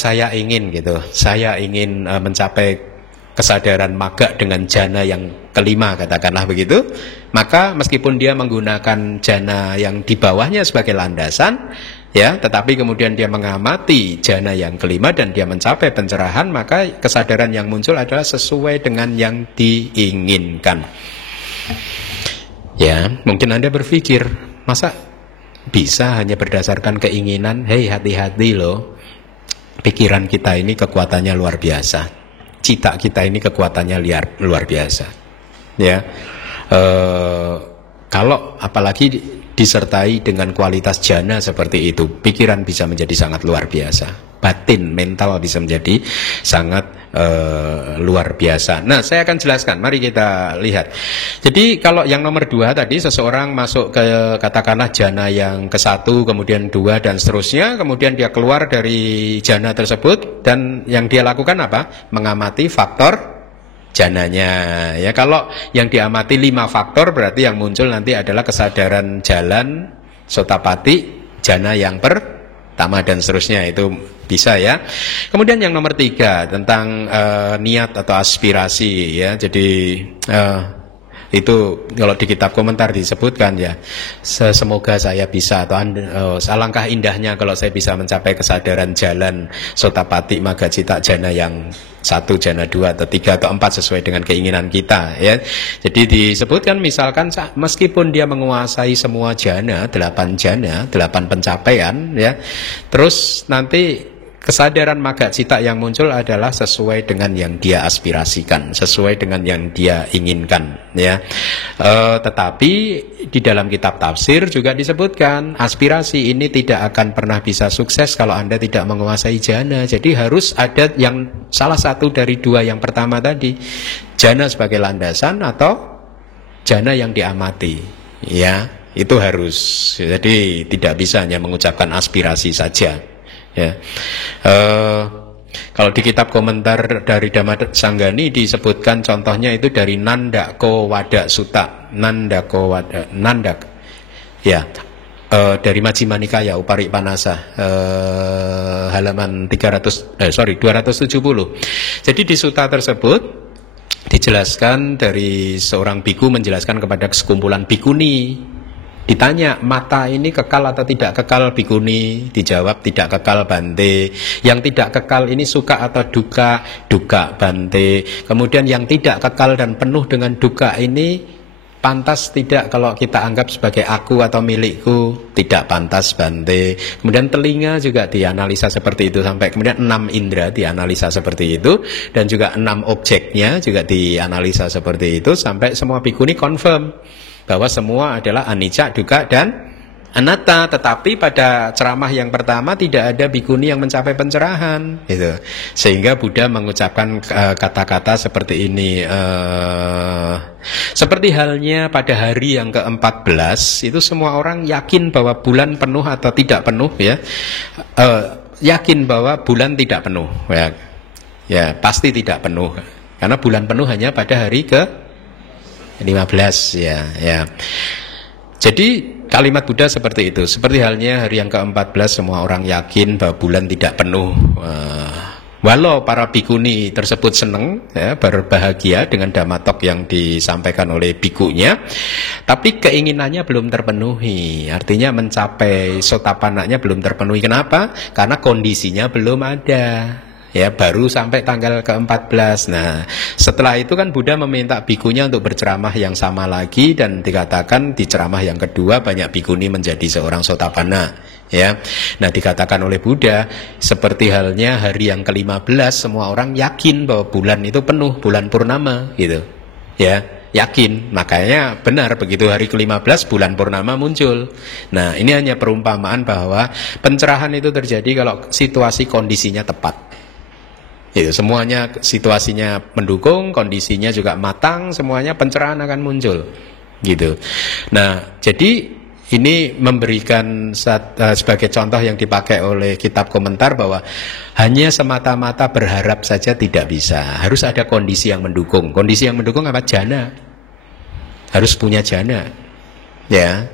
saya ingin gitu, saya ingin mencapai kesadaran magga dengan jana yang kelima, katakanlah begitu. Maka meskipun dia menggunakan jana yang di bawahnya sebagai landasan, ya, tetapi kemudian dia mengamati jana yang kelima dan dia mencapai pencerahan, maka kesadaran yang muncul adalah sesuai dengan yang diinginkan. Ya, mungkin Anda berpikir, masa bisa hanya berdasarkan keinginan? Hei, hati-hati loh. Pikiran kita ini kekuatannya luar biasa. Cita kita ini kekuatannya luar biasa. Ya, kalau apalagi disertai dengan kualitas jana seperti itu, pikiran bisa menjadi sangat luar biasa, batin, mental bisa menjadi sangat luar biasa. Nah, saya akan jelaskan, mari kita lihat. Jadi kalau yang nomor 2 tadi, seseorang masuk ke katakanlah jana yang ke-1, kemudian 2 dan seterusnya, kemudian dia keluar dari jana tersebut, dan yang dia lakukan apa? Mengamati faktor jananya. Ya, kalau yang diamati 5 faktor berarti yang muncul nanti adalah kesadaran jalan, sotapati, jana yang pertama dan seterusnya, itu bisa ya. Kemudian yang nomor 3 tentang niat atau aspirasi ya. Jadi itu kalau di kitab komentar disebutkan ya, semoga saya bisa, atau alangkah indahnya kalau saya bisa mencapai kesadaran jalan sotapati maga cita jana yang 1, jana 2 atau 3 atau 4 sesuai dengan keinginan kita ya. Jadi disebutkan misalkan meskipun dia menguasai semua jana, 8 jana, 8 pencapaian ya, terus nanti kesadaran maga cita yang muncul adalah sesuai dengan yang dia aspirasikan, sesuai dengan yang dia inginkan ya. Tetapi di dalam kitab tafsir juga disebutkan aspirasi ini tidak akan pernah bisa sukses kalau Anda tidak menguasai jana. Jadi harus ada yang salah satu dari 2 yang pertama tadi, jana sebagai landasan atau jana yang diamati ya, itu harus. Jadi tidak bisa hanya mengucapkan aspirasi saja ya. Kalau di kitab komentar dari Dhamma Sanggani disebutkan contohnya itu dari Nandako Wada Sutta, Nandako Wada, Nandak ya, dari Majjhima Nikaya Uparipanasa, halaman 270. Jadi di sutta tersebut dijelaskan dari seorang biku menjelaskan kepada sekumpulan bikuni. Ditanya, mata ini kekal atau tidak kekal bikuni? Dijawab, tidak kekal Bante. Yang tidak kekal ini suka atau duka? Duka Bante. Kemudian yang tidak kekal dan penuh dengan duka ini pantas tidak kalau kita anggap sebagai aku atau milikku? Tidak pantas Bante. Kemudian telinga juga dianalisa seperti itu, sampai kemudian 6 indera dianalisa seperti itu, dan juga 6 objeknya juga dianalisa seperti itu, sampai semua bikuni confirm bahwa semua adalah anicca, dukkha, dan anatta. Tetapi pada ceramah yang pertama tidak ada bikuni yang mencapai pencerahan gitu. Sehingga Buddha mengucapkan kata-kata seperti ini. Seperti halnya pada hari yang ke-14 itu semua orang yakin bahwa bulan penuh atau tidak penuh ya. Yakin bahwa bulan tidak penuh ya. Ya pasti tidak penuh, karena bulan penuh hanya pada hari ke-15 ya. Jadi kalimat Buddha seperti itu. Seperti halnya hari yang ke-14 semua orang yakin bahwa bulan tidak penuh. Walau para bikuni tersebut senang ya, berbahagia dengan dhammatok yang disampaikan oleh bikunya, tapi keinginannya belum terpenuhi. Artinya mencapai sotapananya belum terpenuhi. Kenapa? Karena kondisinya belum ada. Ya, baru sampai tanggal ke-14. Nah, setelah itu kan Buddha meminta bikunya untuk berceramah yang sama lagi, dan dikatakan di ceramah yang kedua banyak bikuni menjadi seorang sotapanna. Ya, nah dikatakan oleh Buddha seperti halnya hari yang ke-15 semua orang yakin bahwa bulan itu penuh, bulan purnama gitu. Ya, yakin. Makanya benar begitu hari ke-15 bulan purnama muncul. Nah, ini hanya perumpamaan bahwa pencerahan itu terjadi kalau situasi kondisinya tepat. Itu semuanya situasinya mendukung, kondisinya juga matang, semuanya pencerahan akan muncul gitu. Nah, jadi ini memberikan sebagai contoh yang dipakai oleh kitab komentar bahwa hanya semata-mata berharap saja tidak bisa. Harus ada kondisi yang mendukung. Kondisi yang mendukung apa? Jana. Harus punya jana. Ya,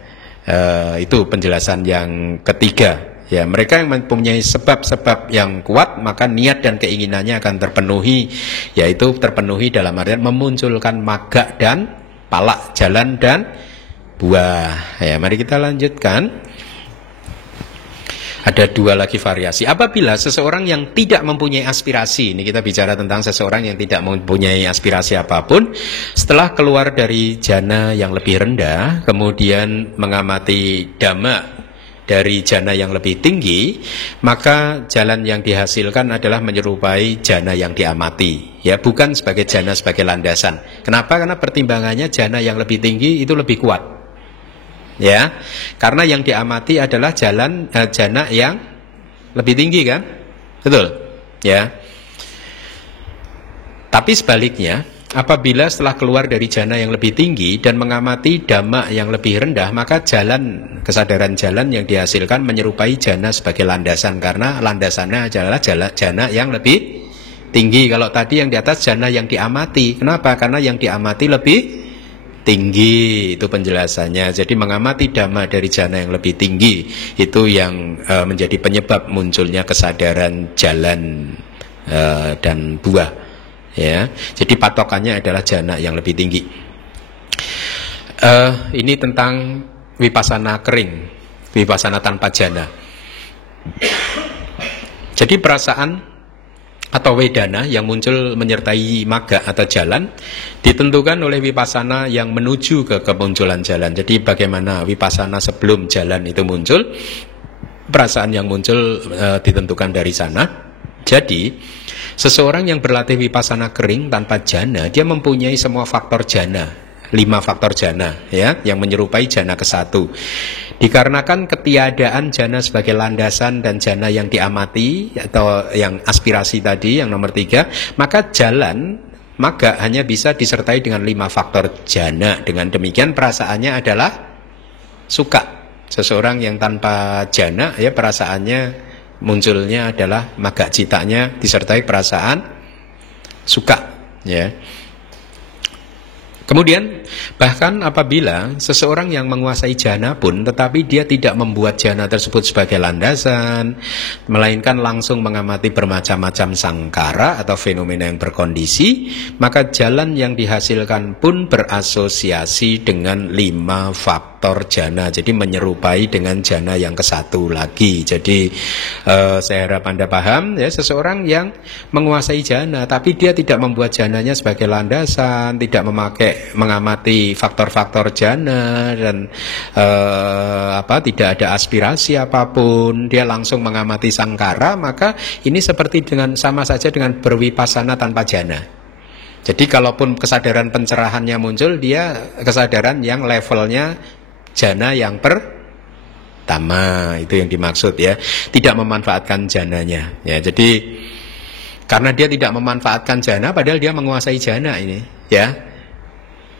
itu penjelasan yang ketiga. Ya, mereka yang mempunyai sebab-sebab yang kuat, maka niat dan keinginannya akan terpenuhi, yaitu terpenuhi dalam artian memunculkan magga dan palak, jalan dan buah. Ya, mari kita lanjutkan. Ada 2 lagi variasi. Apabila seseorang yang tidak mempunyai aspirasi, ini kita bicara tentang seseorang yang tidak mempunyai aspirasi apapun, setelah keluar dari jana yang lebih rendah, kemudian mengamati dhamma dari jana yang lebih tinggi, maka jalan yang dihasilkan adalah menyerupai jana yang diamati. Ya, bukan sebagai jana sebagai landasan. Kenapa? Karena pertimbangannya jana yang lebih tinggi itu lebih kuat. Ya, karena yang diamati adalah jana yang lebih tinggi kan? Betul? Ya. Tapi sebaliknya, apabila setelah keluar dari jana yang lebih tinggi dan mengamati dhamma yang lebih rendah, maka kesadaran jalan yang dihasilkan menyerupai jana sebagai landasan, karena landasannya adalah jana yang lebih tinggi. Kalau tadi yang di atas jana yang diamati. Kenapa? Karena yang diamati lebih tinggi, itu penjelasannya. Jadi mengamati dhamma dari jana yang lebih tinggi itu yang menjadi penyebab munculnya kesadaran jalan dan buah. Ya, jadi patokannya adalah jana yang lebih tinggi. Ini tentang vipassana kering, vipassana tanpa jana. Jadi perasaan atau wedana yang muncul menyertai magga atau jalan ditentukan oleh vipassana yang menuju ke kemunculan jalan. Jadi bagaimana vipassana sebelum jalan itu muncul, perasaan yang muncul ditentukan dari sana. Jadi seseorang yang berlatih vipassana kering tanpa jana, dia mempunyai semua faktor jana, 5 faktor jana, ya, yang menyerupai jana ke-1. Dikarenakan ketiadaan jana sebagai landasan dan jana yang diamati atau yang aspirasi tadi, yang nomor 3, maka jalan magga hanya bisa disertai dengan 5 faktor jana. Dengan demikian perasaannya adalah suka. Seseorang yang tanpa jana, ya, perasaannya munculnya adalah magga citanya disertai perasaan suka, ya. Kemudian bahkan apabila seseorang yang menguasai jana pun tetapi dia tidak membuat jana tersebut sebagai landasan, melainkan langsung mengamati bermacam-macam sangkara atau fenomena yang berkondisi, maka jalan yang dihasilkan pun berasosiasi dengan 5 faktor jana. Jadi menyerupai dengan jana yang ke-1 lagi. Jadi saya harap Anda paham, ya, seseorang yang menguasai jana tapi dia tidak membuat jananya sebagai landasan, tidak mengamati faktor-faktor jana dan tidak ada aspirasi apapun, dia langsung mengamati sangkara, maka ini seperti sama saja dengan bervipassana tanpa jana. Jadi kalaupun kesadaran pencerahannya muncul, dia kesadaran yang levelnya jana yang pertama, itu yang dimaksud, ya, tidak memanfaatkan jananya, ya. Jadi karena dia tidak memanfaatkan jana padahal dia menguasai jana ini, ya.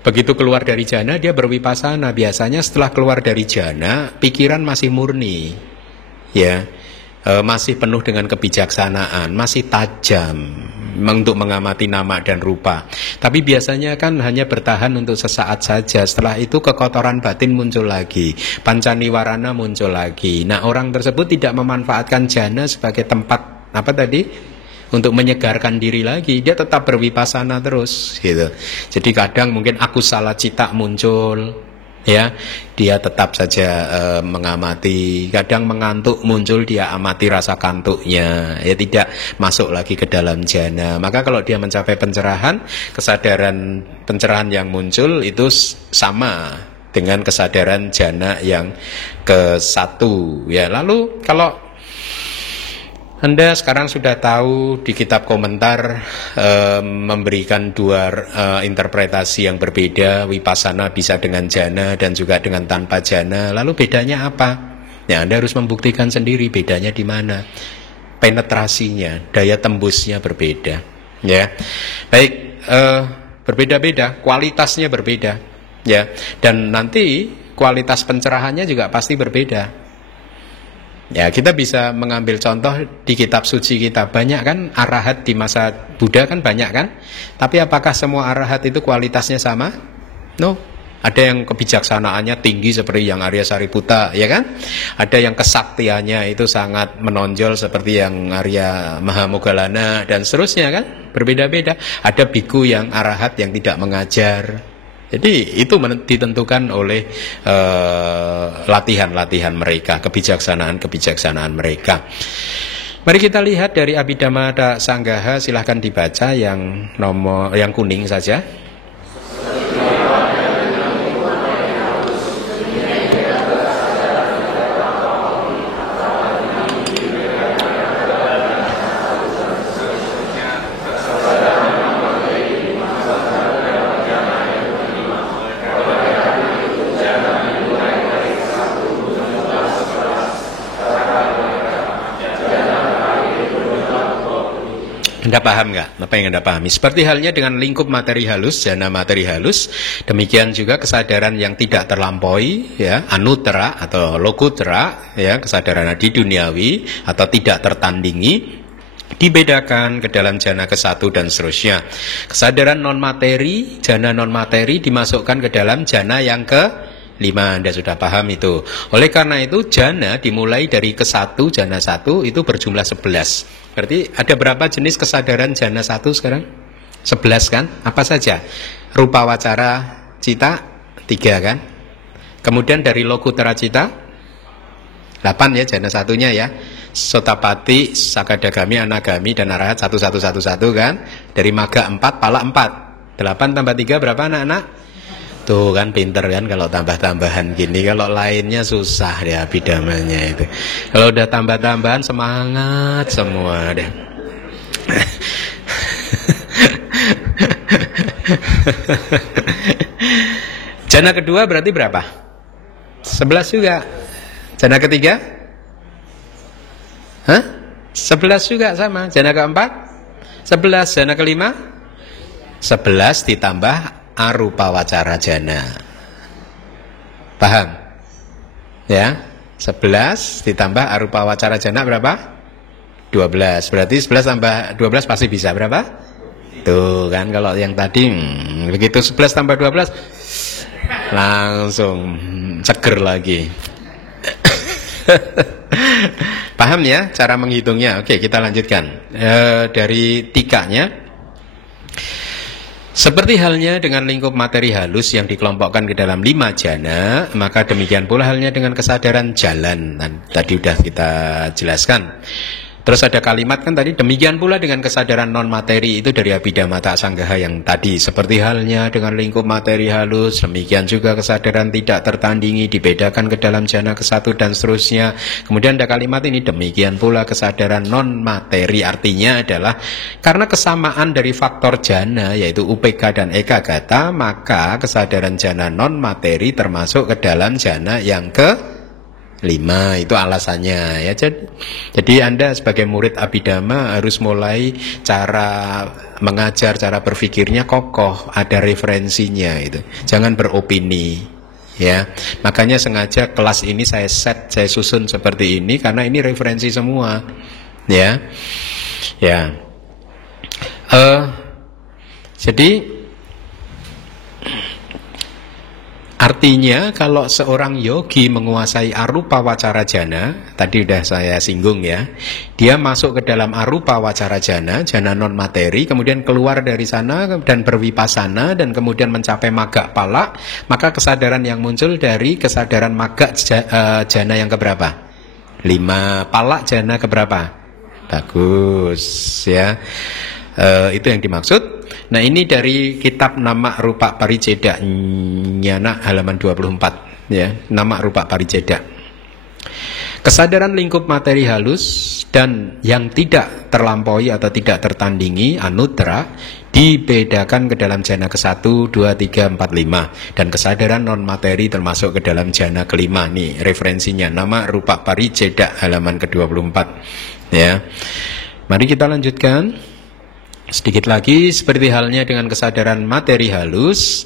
Begitu keluar dari jana dia bervipassana. Biasanya setelah keluar dari jana pikiran masih murni, ya, masih penuh dengan kebijaksanaan, masih tajam untuk mengamati nama dan rupa. Tapi biasanya kan hanya bertahan untuk sesaat saja. Setelah itu kekotoran batin muncul lagi, pancaniwarana muncul lagi. Nah, orang tersebut tidak memanfaatkan jana sebagai tempat untuk menyegarkan diri lagi, dia tetap bervipassana terus, gitu. Jadi kadang mungkin akusala cita muncul, ya, dia tetap saja mengamati. Kadang mengantuk muncul, dia amati rasa kantuknya, ya, tidak masuk lagi ke dalam jana. Maka kalau dia mencapai pencerahan, kesadaran pencerahan yang muncul itu sama dengan kesadaran jana yang ke-1, ya. Lalu kalau Anda sekarang sudah tahu di kitab komentar memberikan 2 interpretasi yang berbeda, vipassana bisa dengan jana dan juga dengan tanpa jana. Lalu bedanya apa? Ya, Anda harus membuktikan sendiri bedanya di mana. Penetrasinya, daya tembusnya berbeda, ya. Baik, berbeda-beda, kualitasnya berbeda, ya. Dan nanti kualitas pencerahannya juga pasti berbeda. Ya, kita bisa mengambil contoh di kitab suci kita. Banyak kan arahat di masa Buddha, kan banyak kan? Tapi apakah semua arahat itu kualitasnya sama? No. Ada yang kebijaksanaannya tinggi seperti yang Arya Sariputta, ya kan? Ada yang kesaktiannya itu sangat menonjol seperti yang Arya Mahamoggallana dan seterusnya, kan? Berbeda-beda. Ada biku yang arahat yang tidak mengajar. Jadi itu ditentukan oleh latihan-latihan mereka, kebijaksanaan mereka. Mari kita lihat dari Abhidhamma Sanggaha, silahkan dibaca yang kuning saja. Anda paham nggak apa yang Anda pahami? Seperti halnya dengan lingkup materi halus, jana materi halus, demikian juga kesadaran yang tidak terlampaui, ya, anuttara atau lokutara, ya, kesadaran adi duniawi atau tidak tertandingi, dibedakan ke dalam jana ke-1 dan seterusnya. Kesadaran non-materi, jana non-materi dimasukkan ke dalam jana yang ke-5. Anda sudah paham itu. Oleh karena itu jana dimulai dari ke-1, jana 1 itu berjumlah 11. Berarti ada berapa jenis kesadaran jana 1 sekarang? 11 kan? Apa saja? Rupa wacara cita 3 kan? Kemudian dari lokutara cita 8 ya, jana satunya ya. Sotapati, Sakadagami, Anagami, dan Arahat 1111 kan. Dari Maga 4, Pala 4. 8 tambah 3 berapa anak-anak? Tuh kan pinter kan kalau tambah-tambahan gini. Kalau lainnya susah ya abhidhamanya itu. Kalau udah tambah-tambahan semangat semua deh. Jana kedua berarti berapa? 11 juga. Jana ketiga? 11 juga sama. Jana keempat 11. Jana kelima 11 ditambah arupa wacara jana. Paham? Ya, 11 ditambah arupa wacara jana berapa? 12. Berarti 11 tambah 12 pasti bisa berapa? Tuh kan kalau yang tadi begitu 11 tambah 12 langsung seger lagi. Paham ya cara menghitungnya? Oke, kita lanjutkan. Dari tikanya, seperti halnya dengan lingkup materi halus yang dikelompokkan ke dalam 5 jana, maka demikian pula halnya dengan kesadaran jalan. Tadi sudah kita jelaskan. Terus ada kalimat kan tadi, demikian pula dengan kesadaran non-materi itu dari Abhidhamma Sanggaha yang tadi. Seperti halnya dengan lingkup materi halus, demikian juga kesadaran tidak tertandingi dibedakan ke dalam jana ke-1 dan seterusnya. Kemudian ada kalimat ini, demikian pula kesadaran non-materi. Artinya adalah karena kesamaan dari faktor jana yaitu UPK dan ekagata, maka kesadaran jana non-materi termasuk ke dalam jana yang ke-5. Itu alasannya ya. Jadi Anda sebagai murid Abhidhamma harus mulai cara mengajar, cara berpikirnya kokoh, ada referensinya itu. Jangan beropini ya. Makanya sengaja kelas ini saya susun seperti ini karena ini referensi semua ya. Ya. Jadi artinya kalau seorang yogi menguasai arupa wacara jana, tadi sudah saya singgung ya, dia masuk ke dalam arupa wacara jana, jana non materi, kemudian keluar dari sana dan berwipasana dan kemudian mencapai magga pala, maka kesadaran yang muncul dari kesadaran magga jana yang keberapa? 5. Pala jana keberapa? Bagus ya. Itu yang dimaksud. Nah ini dari kitab Nama Rupa Pariceda Nyana halaman 24 ya, Nama Rupa Pariceda. Kesadaran lingkup materi halus dan yang tidak terlampaui atau tidak tertandingi anuttara dibedakan ke dalam jana ke-1, 2, 3, 4, 5. Dan kesadaran non materi termasuk ke dalam jana ke-5. Nih referensinya Nama Rupa Pariceda halaman ke-24 ya. Mari kita lanjutkan. Sedikit lagi, seperti halnya dengan kesadaran materi halus,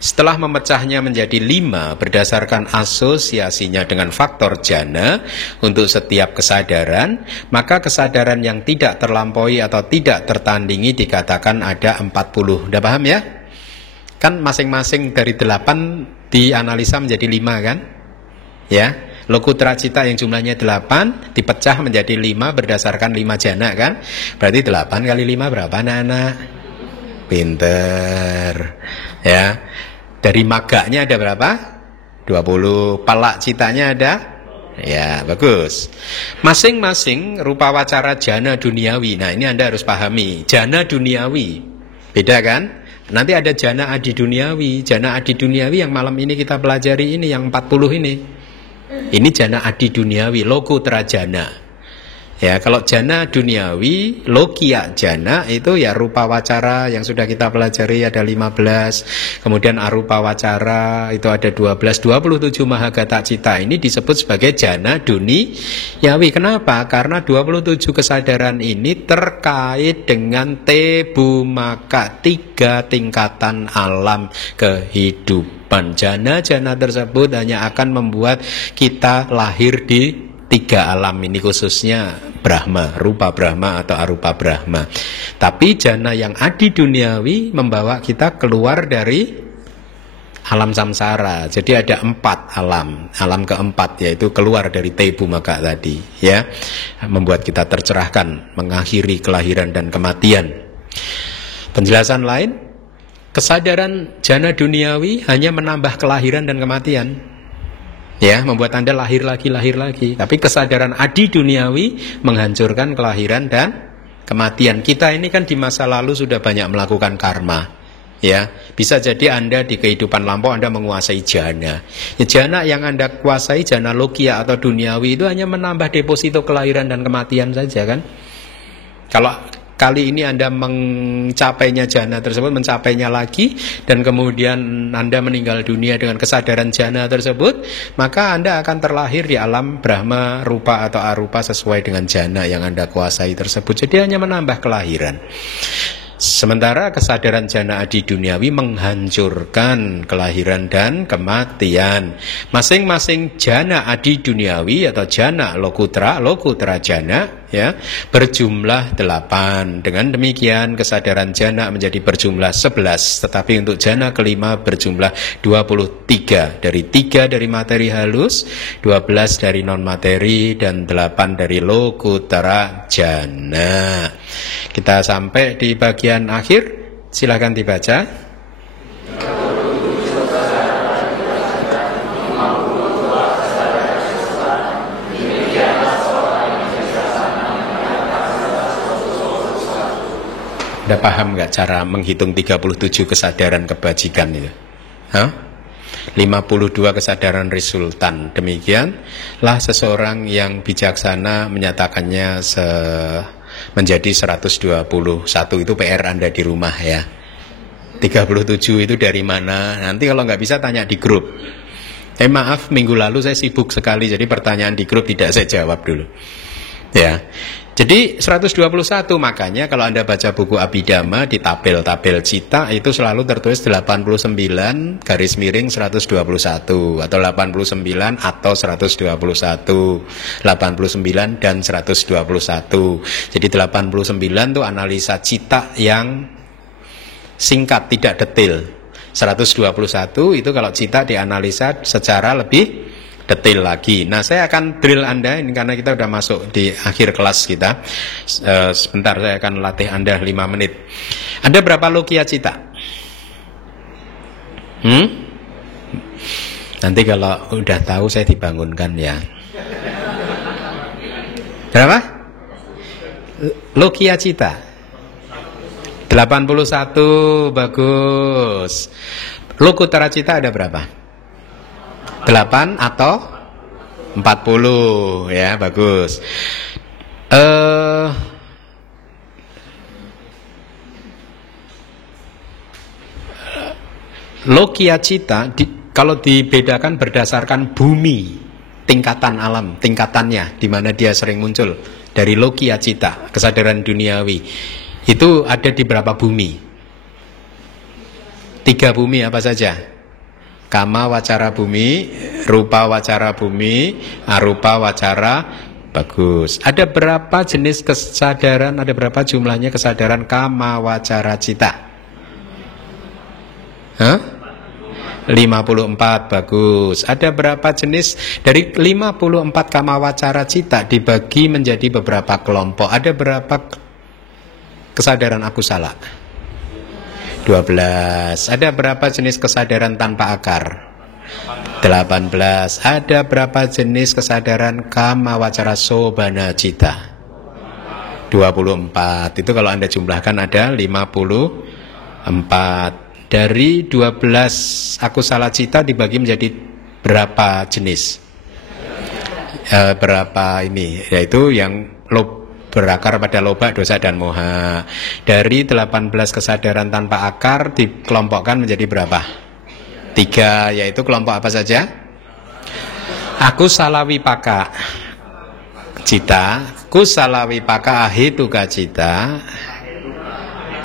setelah memecahnya menjadi 5 berdasarkan asosiasinya dengan faktor jana untuk setiap kesadaran, maka kesadaran yang tidak terlampaui atau tidak tertandingi dikatakan ada 40. Udah paham ya? Kan masing-masing dari 8 dianalisa menjadi 5 kan? Ya. Lokutra cita yang jumlahnya 8 dipecah menjadi 5 berdasarkan 5 jana kan? Berarti 8 kali 5 berapa anak-anak? Pinter ya. Dari maganya ada berapa? 20. Pala citanya ada? Ya bagus. Masing-masing rupa wacara jana duniawi. Nah ini Anda harus pahami. Jana duniawi beda kan? Nanti ada jana adi duniawi. Jana adi duniawi yang malam ini kita pelajari ini, yang 40 ini. Ini jana adi duniawi, lokutra jana. Ya, kalau jana duniawi, lokia jana itu ya rupa wacara yang sudah kita pelajari ada 15. Kemudian arupa wacara itu ada 12, 27 mahagata cita ini disebut sebagai jana duniawi. Kenapa? Karena 27 kesadaran ini terkait dengan tebumaka, 3 tingkatan alam kehidupan. Jana-jana tersebut hanya akan membuat kita lahir di tiga alam ini, khususnya Brahma, rupa Brahma atau arupa Brahma. Tapi jana yang adi duniawi membawa kita keluar dari alam samsara. Jadi ada 4 alam. Alam keempat yaitu keluar dari tebu maka tadi, ya, membuat kita tercerahkan, mengakhiri kelahiran dan kematian. Penjelasan lain, kesadaran jana duniawi hanya menambah kelahiran dan kematian. Ya, membuat Anda lahir lagi. Tapi kesadaran adi duniawi menghancurkan kelahiran dan kematian. Kita ini kan di masa lalu sudah banyak melakukan karma. Ya, bisa jadi Anda di kehidupan lampau Anda menguasai jana. Ya, jana yang Anda kuasai, jana lokia atau duniawi, itu hanya menambah deposito kelahiran dan kematian saja kan. Kalau kali ini Anda mencapainya jana tersebut, mencapainya lagi, dan kemudian Anda meninggal dunia dengan kesadaran jana tersebut, maka Anda akan terlahir di alam Brahma, rupa atau arupa sesuai dengan jana yang Anda kuasai tersebut. Jadi hanya menambah kelahiran. Sementara kesadaran jana adi duniawi menghancurkan kelahiran dan kematian. Masing-masing jana adi duniawi atau jana lokutra jana, ya, berjumlah 8. Dengan demikian kesadaran jana menjadi berjumlah 11. Tetapi untuk jana kelima berjumlah 23. Dari 3 dari materi halus, 12 dari non materi, dan 8 dari lokutra jana. Kita sampai di bagian akhir. Silakan dibaca. Anda paham nggak cara menghitung 37 kesadaran kebajikan itu? 52 kesadaran resultan. Demikianlah seseorang yang bijaksana menyatakannya menjadi 121. Itu PR Anda di rumah ya. 37 itu dari mana? Nanti kalau nggak bisa tanya di grup. Maaf, minggu lalu saya sibuk sekali, jadi pertanyaan di grup tidak saya jawab dulu. Ya. Jadi 121, makanya kalau Anda baca buku Abhidhamma di tabel-tabel cita itu selalu tertulis 89 garis miring 121 atau 89 atau 121, 89 dan 121. Jadi 89 itu analisa cita yang singkat, tidak detail. 121 itu kalau cita dianalisa secara lebih detail lagi. Nah, saya akan drill Anda ini karena kita sudah masuk di akhir kelas kita. Sebentar, saya akan latih Anda 5 menit. Ada berapa lokia cita? Nanti kalau udah tahu saya dibangunkan ya. Berapa? Lokia cita 81, bagus. Lokuttara cita ada berapa? 8 atau 40, ya, bagus. Lokia cita kalau dibedakan berdasarkan bumi, tingkatan alam, tingkatannya di mana dia sering muncul. Dari lokia cita, kesadaran duniawi, itu ada di berapa bumi? 3 bumi apa saja? Kama wacara bumi, rupa wacara bumi, arupa wacara, bagus. Ada berapa jenis kesadaran, ada berapa jumlahnya kesadaran kama wacara cita? 54, bagus. Ada berapa jenis? Dari 54 kama wacara cita dibagi menjadi beberapa kelompok. Ada berapa kesadaran akusala? 12. Ada berapa jenis kesadaran tanpa akar? 18. Ada berapa jenis kesadaran kama wacara sobana cita? 24. Itu kalau Anda jumlahkan ada 54. Dari 12 akusala cita dibagi menjadi berapa jenis? Berapa ini? Yaitu yang berakar pada loba, dosa, dan moha. Dari 18 kesadaran tanpa akar dikelompokkan menjadi berapa? 3, yaitu kelompok apa saja? Akusala wipaka cita, kusala wipaka ahituka cita,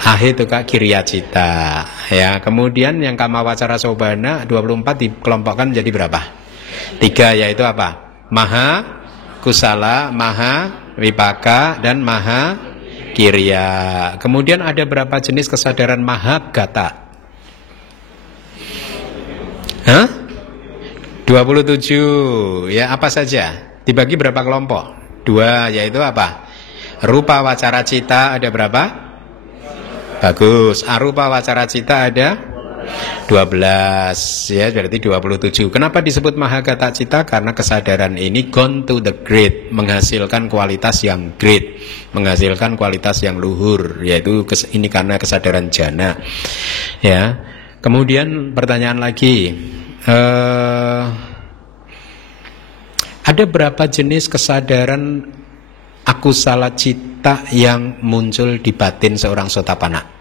ahituka kiriya cita. Ya, kemudian yang kama wacara sobana 24 dikelompokkan menjadi berapa? 3, yaitu apa? Maha Akusala, Maha Wipaka, dan Maha Kiriya. Kemudian ada berapa jenis kesadaran Mahagata? 27. Ya, apa saja? Dibagi berapa kelompok? 2, yaitu apa? Rupa wacara cita ada berapa? Bagus. Arupa wacara cita ada 12, ya, berarti 27. Kenapa disebut Mahagata Cita? Karena kesadaran ini gone to the great, menghasilkan kualitas yang great, menghasilkan kualitas yang luhur, yaitu ini karena kesadaran jana. Ya. Kemudian pertanyaan lagi, ada berapa jenis kesadaran akusala cita yang muncul di batin seorang Sotapanna?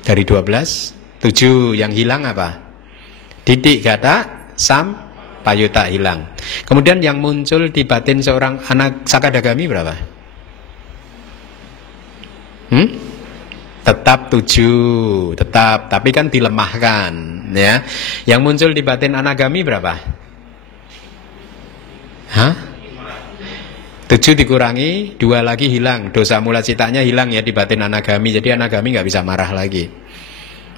Dari 12, 7. Yang hilang apa? Didik gata, sam, payuta hilang. Kemudian yang muncul di batin seorang anak Sakadagami berapa? Tetap 7, tetap, tapi kan dilemahkan, ya. Yang muncul di batin Anagami berapa? 7 dikurangi 2 lagi hilang, dosa mula citanya hilang ya di batin Anagami. Jadi Anagami nggak bisa marah lagi.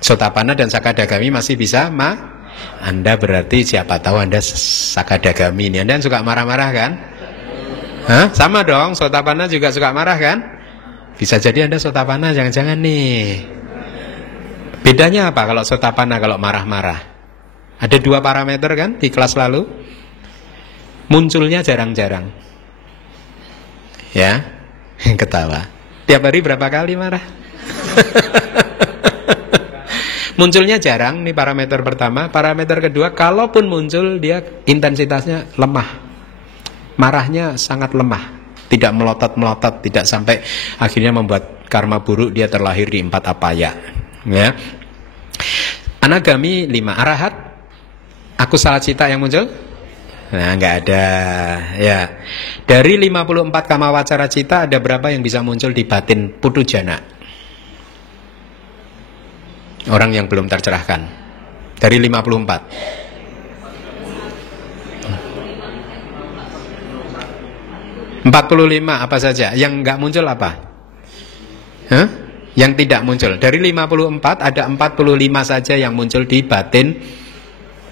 Sotapanna dan Sakadagami masih bisa Anda berarti siapa tahu Anda Sakadagami ini. Anda suka marah-marah kan? Sama dong, Sotapanna juga suka marah kan? Bisa jadi Anda Sotapanna, jangan-jangan nih. Bedanya apa kalau Sotapanna kalau marah-marah? Ada 2 parameter kan di kelas lalu. Munculnya jarang-jarang. Ya, ketawa. Tiap hari berapa kali marah? Munculnya jarang, nih parameter pertama. Parameter kedua, kalaupun muncul dia intensitasnya lemah. Marahnya sangat lemah, tidak melotot-melotot, tidak sampai akhirnya membuat karma buruk dia terlahir di 4 apaya. Ya. Anagami 5, arahat, akusala cita yang muncul? Nah, nggak ada. Ya. Dari 54 kama wacara cita ada berapa yang bisa muncul di batin putujana? Orang yang belum tercerahkan. Dari 54. 45 apa saja? Yang nggak muncul apa? Yang tidak muncul. Dari 54 ada 45 saja yang muncul di batin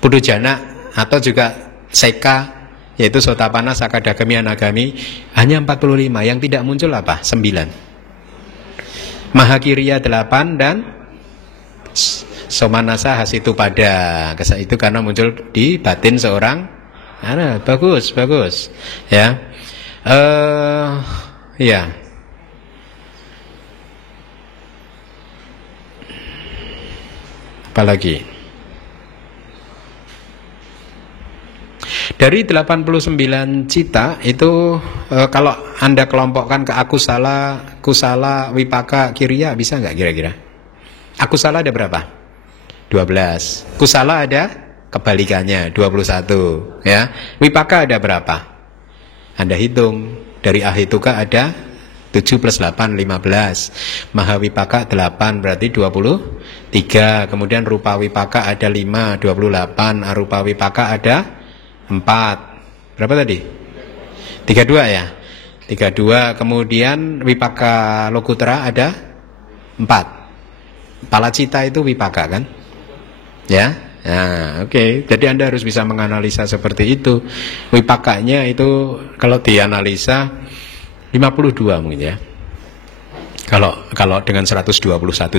putujana atau juga Seka, yaitu Sotapanna, Sakadagami, Anagami. Hanya 45. Yang tidak muncul apa? 9. Mahakiriya 8 dan Somanasa Hasitupada. Itu karena muncul di batin seorang. Bagus. Ya. Ya. Apalagi? Dari 89 cita itu kalau Anda kelompokkan ke akusala, kusala, wipaka, kiriya, bisa nggak kira-kira? Akusala ada berapa? 12. Kusala ada kebalikannya 21, ya. Wipaka ada berapa? Anda hitung. Dari ahituka ada 7 plus 8 15. Mahawipaka 8 berarti 23. Kemudian rupa wipaka ada 5 28. Arupa wipaka ada 4. Berapa tadi? 32 ya? 32. Kemudian wipaka lokutra ada 4. Palacita itu wipaka kan? Ya? Nah, oke. Jadi Anda harus bisa menganalisa seperti itu. Wipakanya itu kalau dianalisa 52 mungkin ya. Kalau dengan 121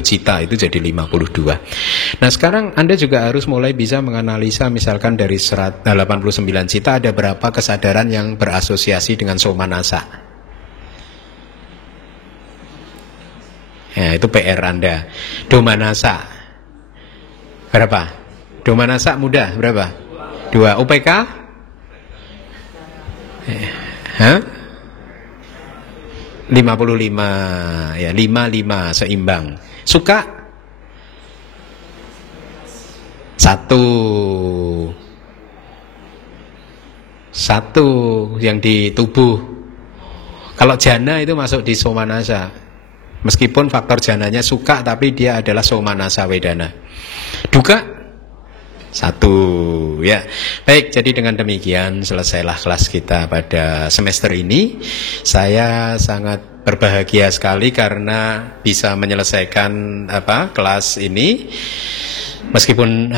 cita itu jadi 52. Nah, sekarang Anda juga harus mulai bisa menganalisa misalkan dari 89 cita ada berapa kesadaran yang berasosiasi dengan somanasa. Ya, itu PR Anda. Domanasa berapa? Domanasa mudah berapa? 2. UPK? 55 ya, 55 seimbang. Suka 1 yang di tubuh. Kalau jana itu masuk di somanasa. Meskipun faktor jananya suka tapi dia adalah somanasa wedana. Duka Satu, ya. Baik, jadi dengan demikian selesailah kelas kita pada semester ini. Saya sangat berbahagia sekali karena bisa menyelesaikan kelas ini. Meskipun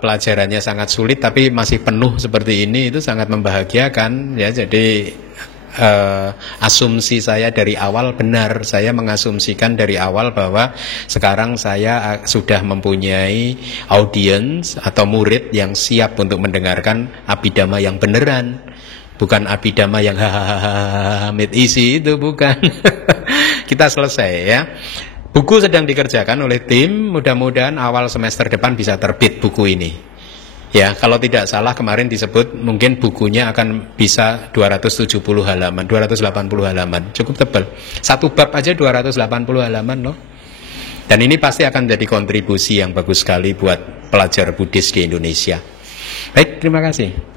pelajarannya sangat sulit, tapi masih penuh seperti ini, itu sangat membahagiakan, ya. Jadi asumsi saya dari awal benar. Saya mengasumsikan dari awal bahwa sekarang saya sudah mempunyai audiens atau murid yang siap untuk mendengarkan abhidhamma yang beneran, bukan abhidhamma yang hahaha mit isi itu, bukan. Kita selesai, ya. Buku sedang dikerjakan oleh tim, mudah-mudahan awal semester depan bisa terbit buku ini. Ya, kalau tidak salah kemarin disebut mungkin bukunya akan bisa 270 halaman, 280 halaman, cukup tebal. Satu bab aja 280 halaman loh. Dan ini pasti akan jadi kontribusi yang bagus sekali buat pelajar Buddhis di Indonesia. Baik, terima kasih.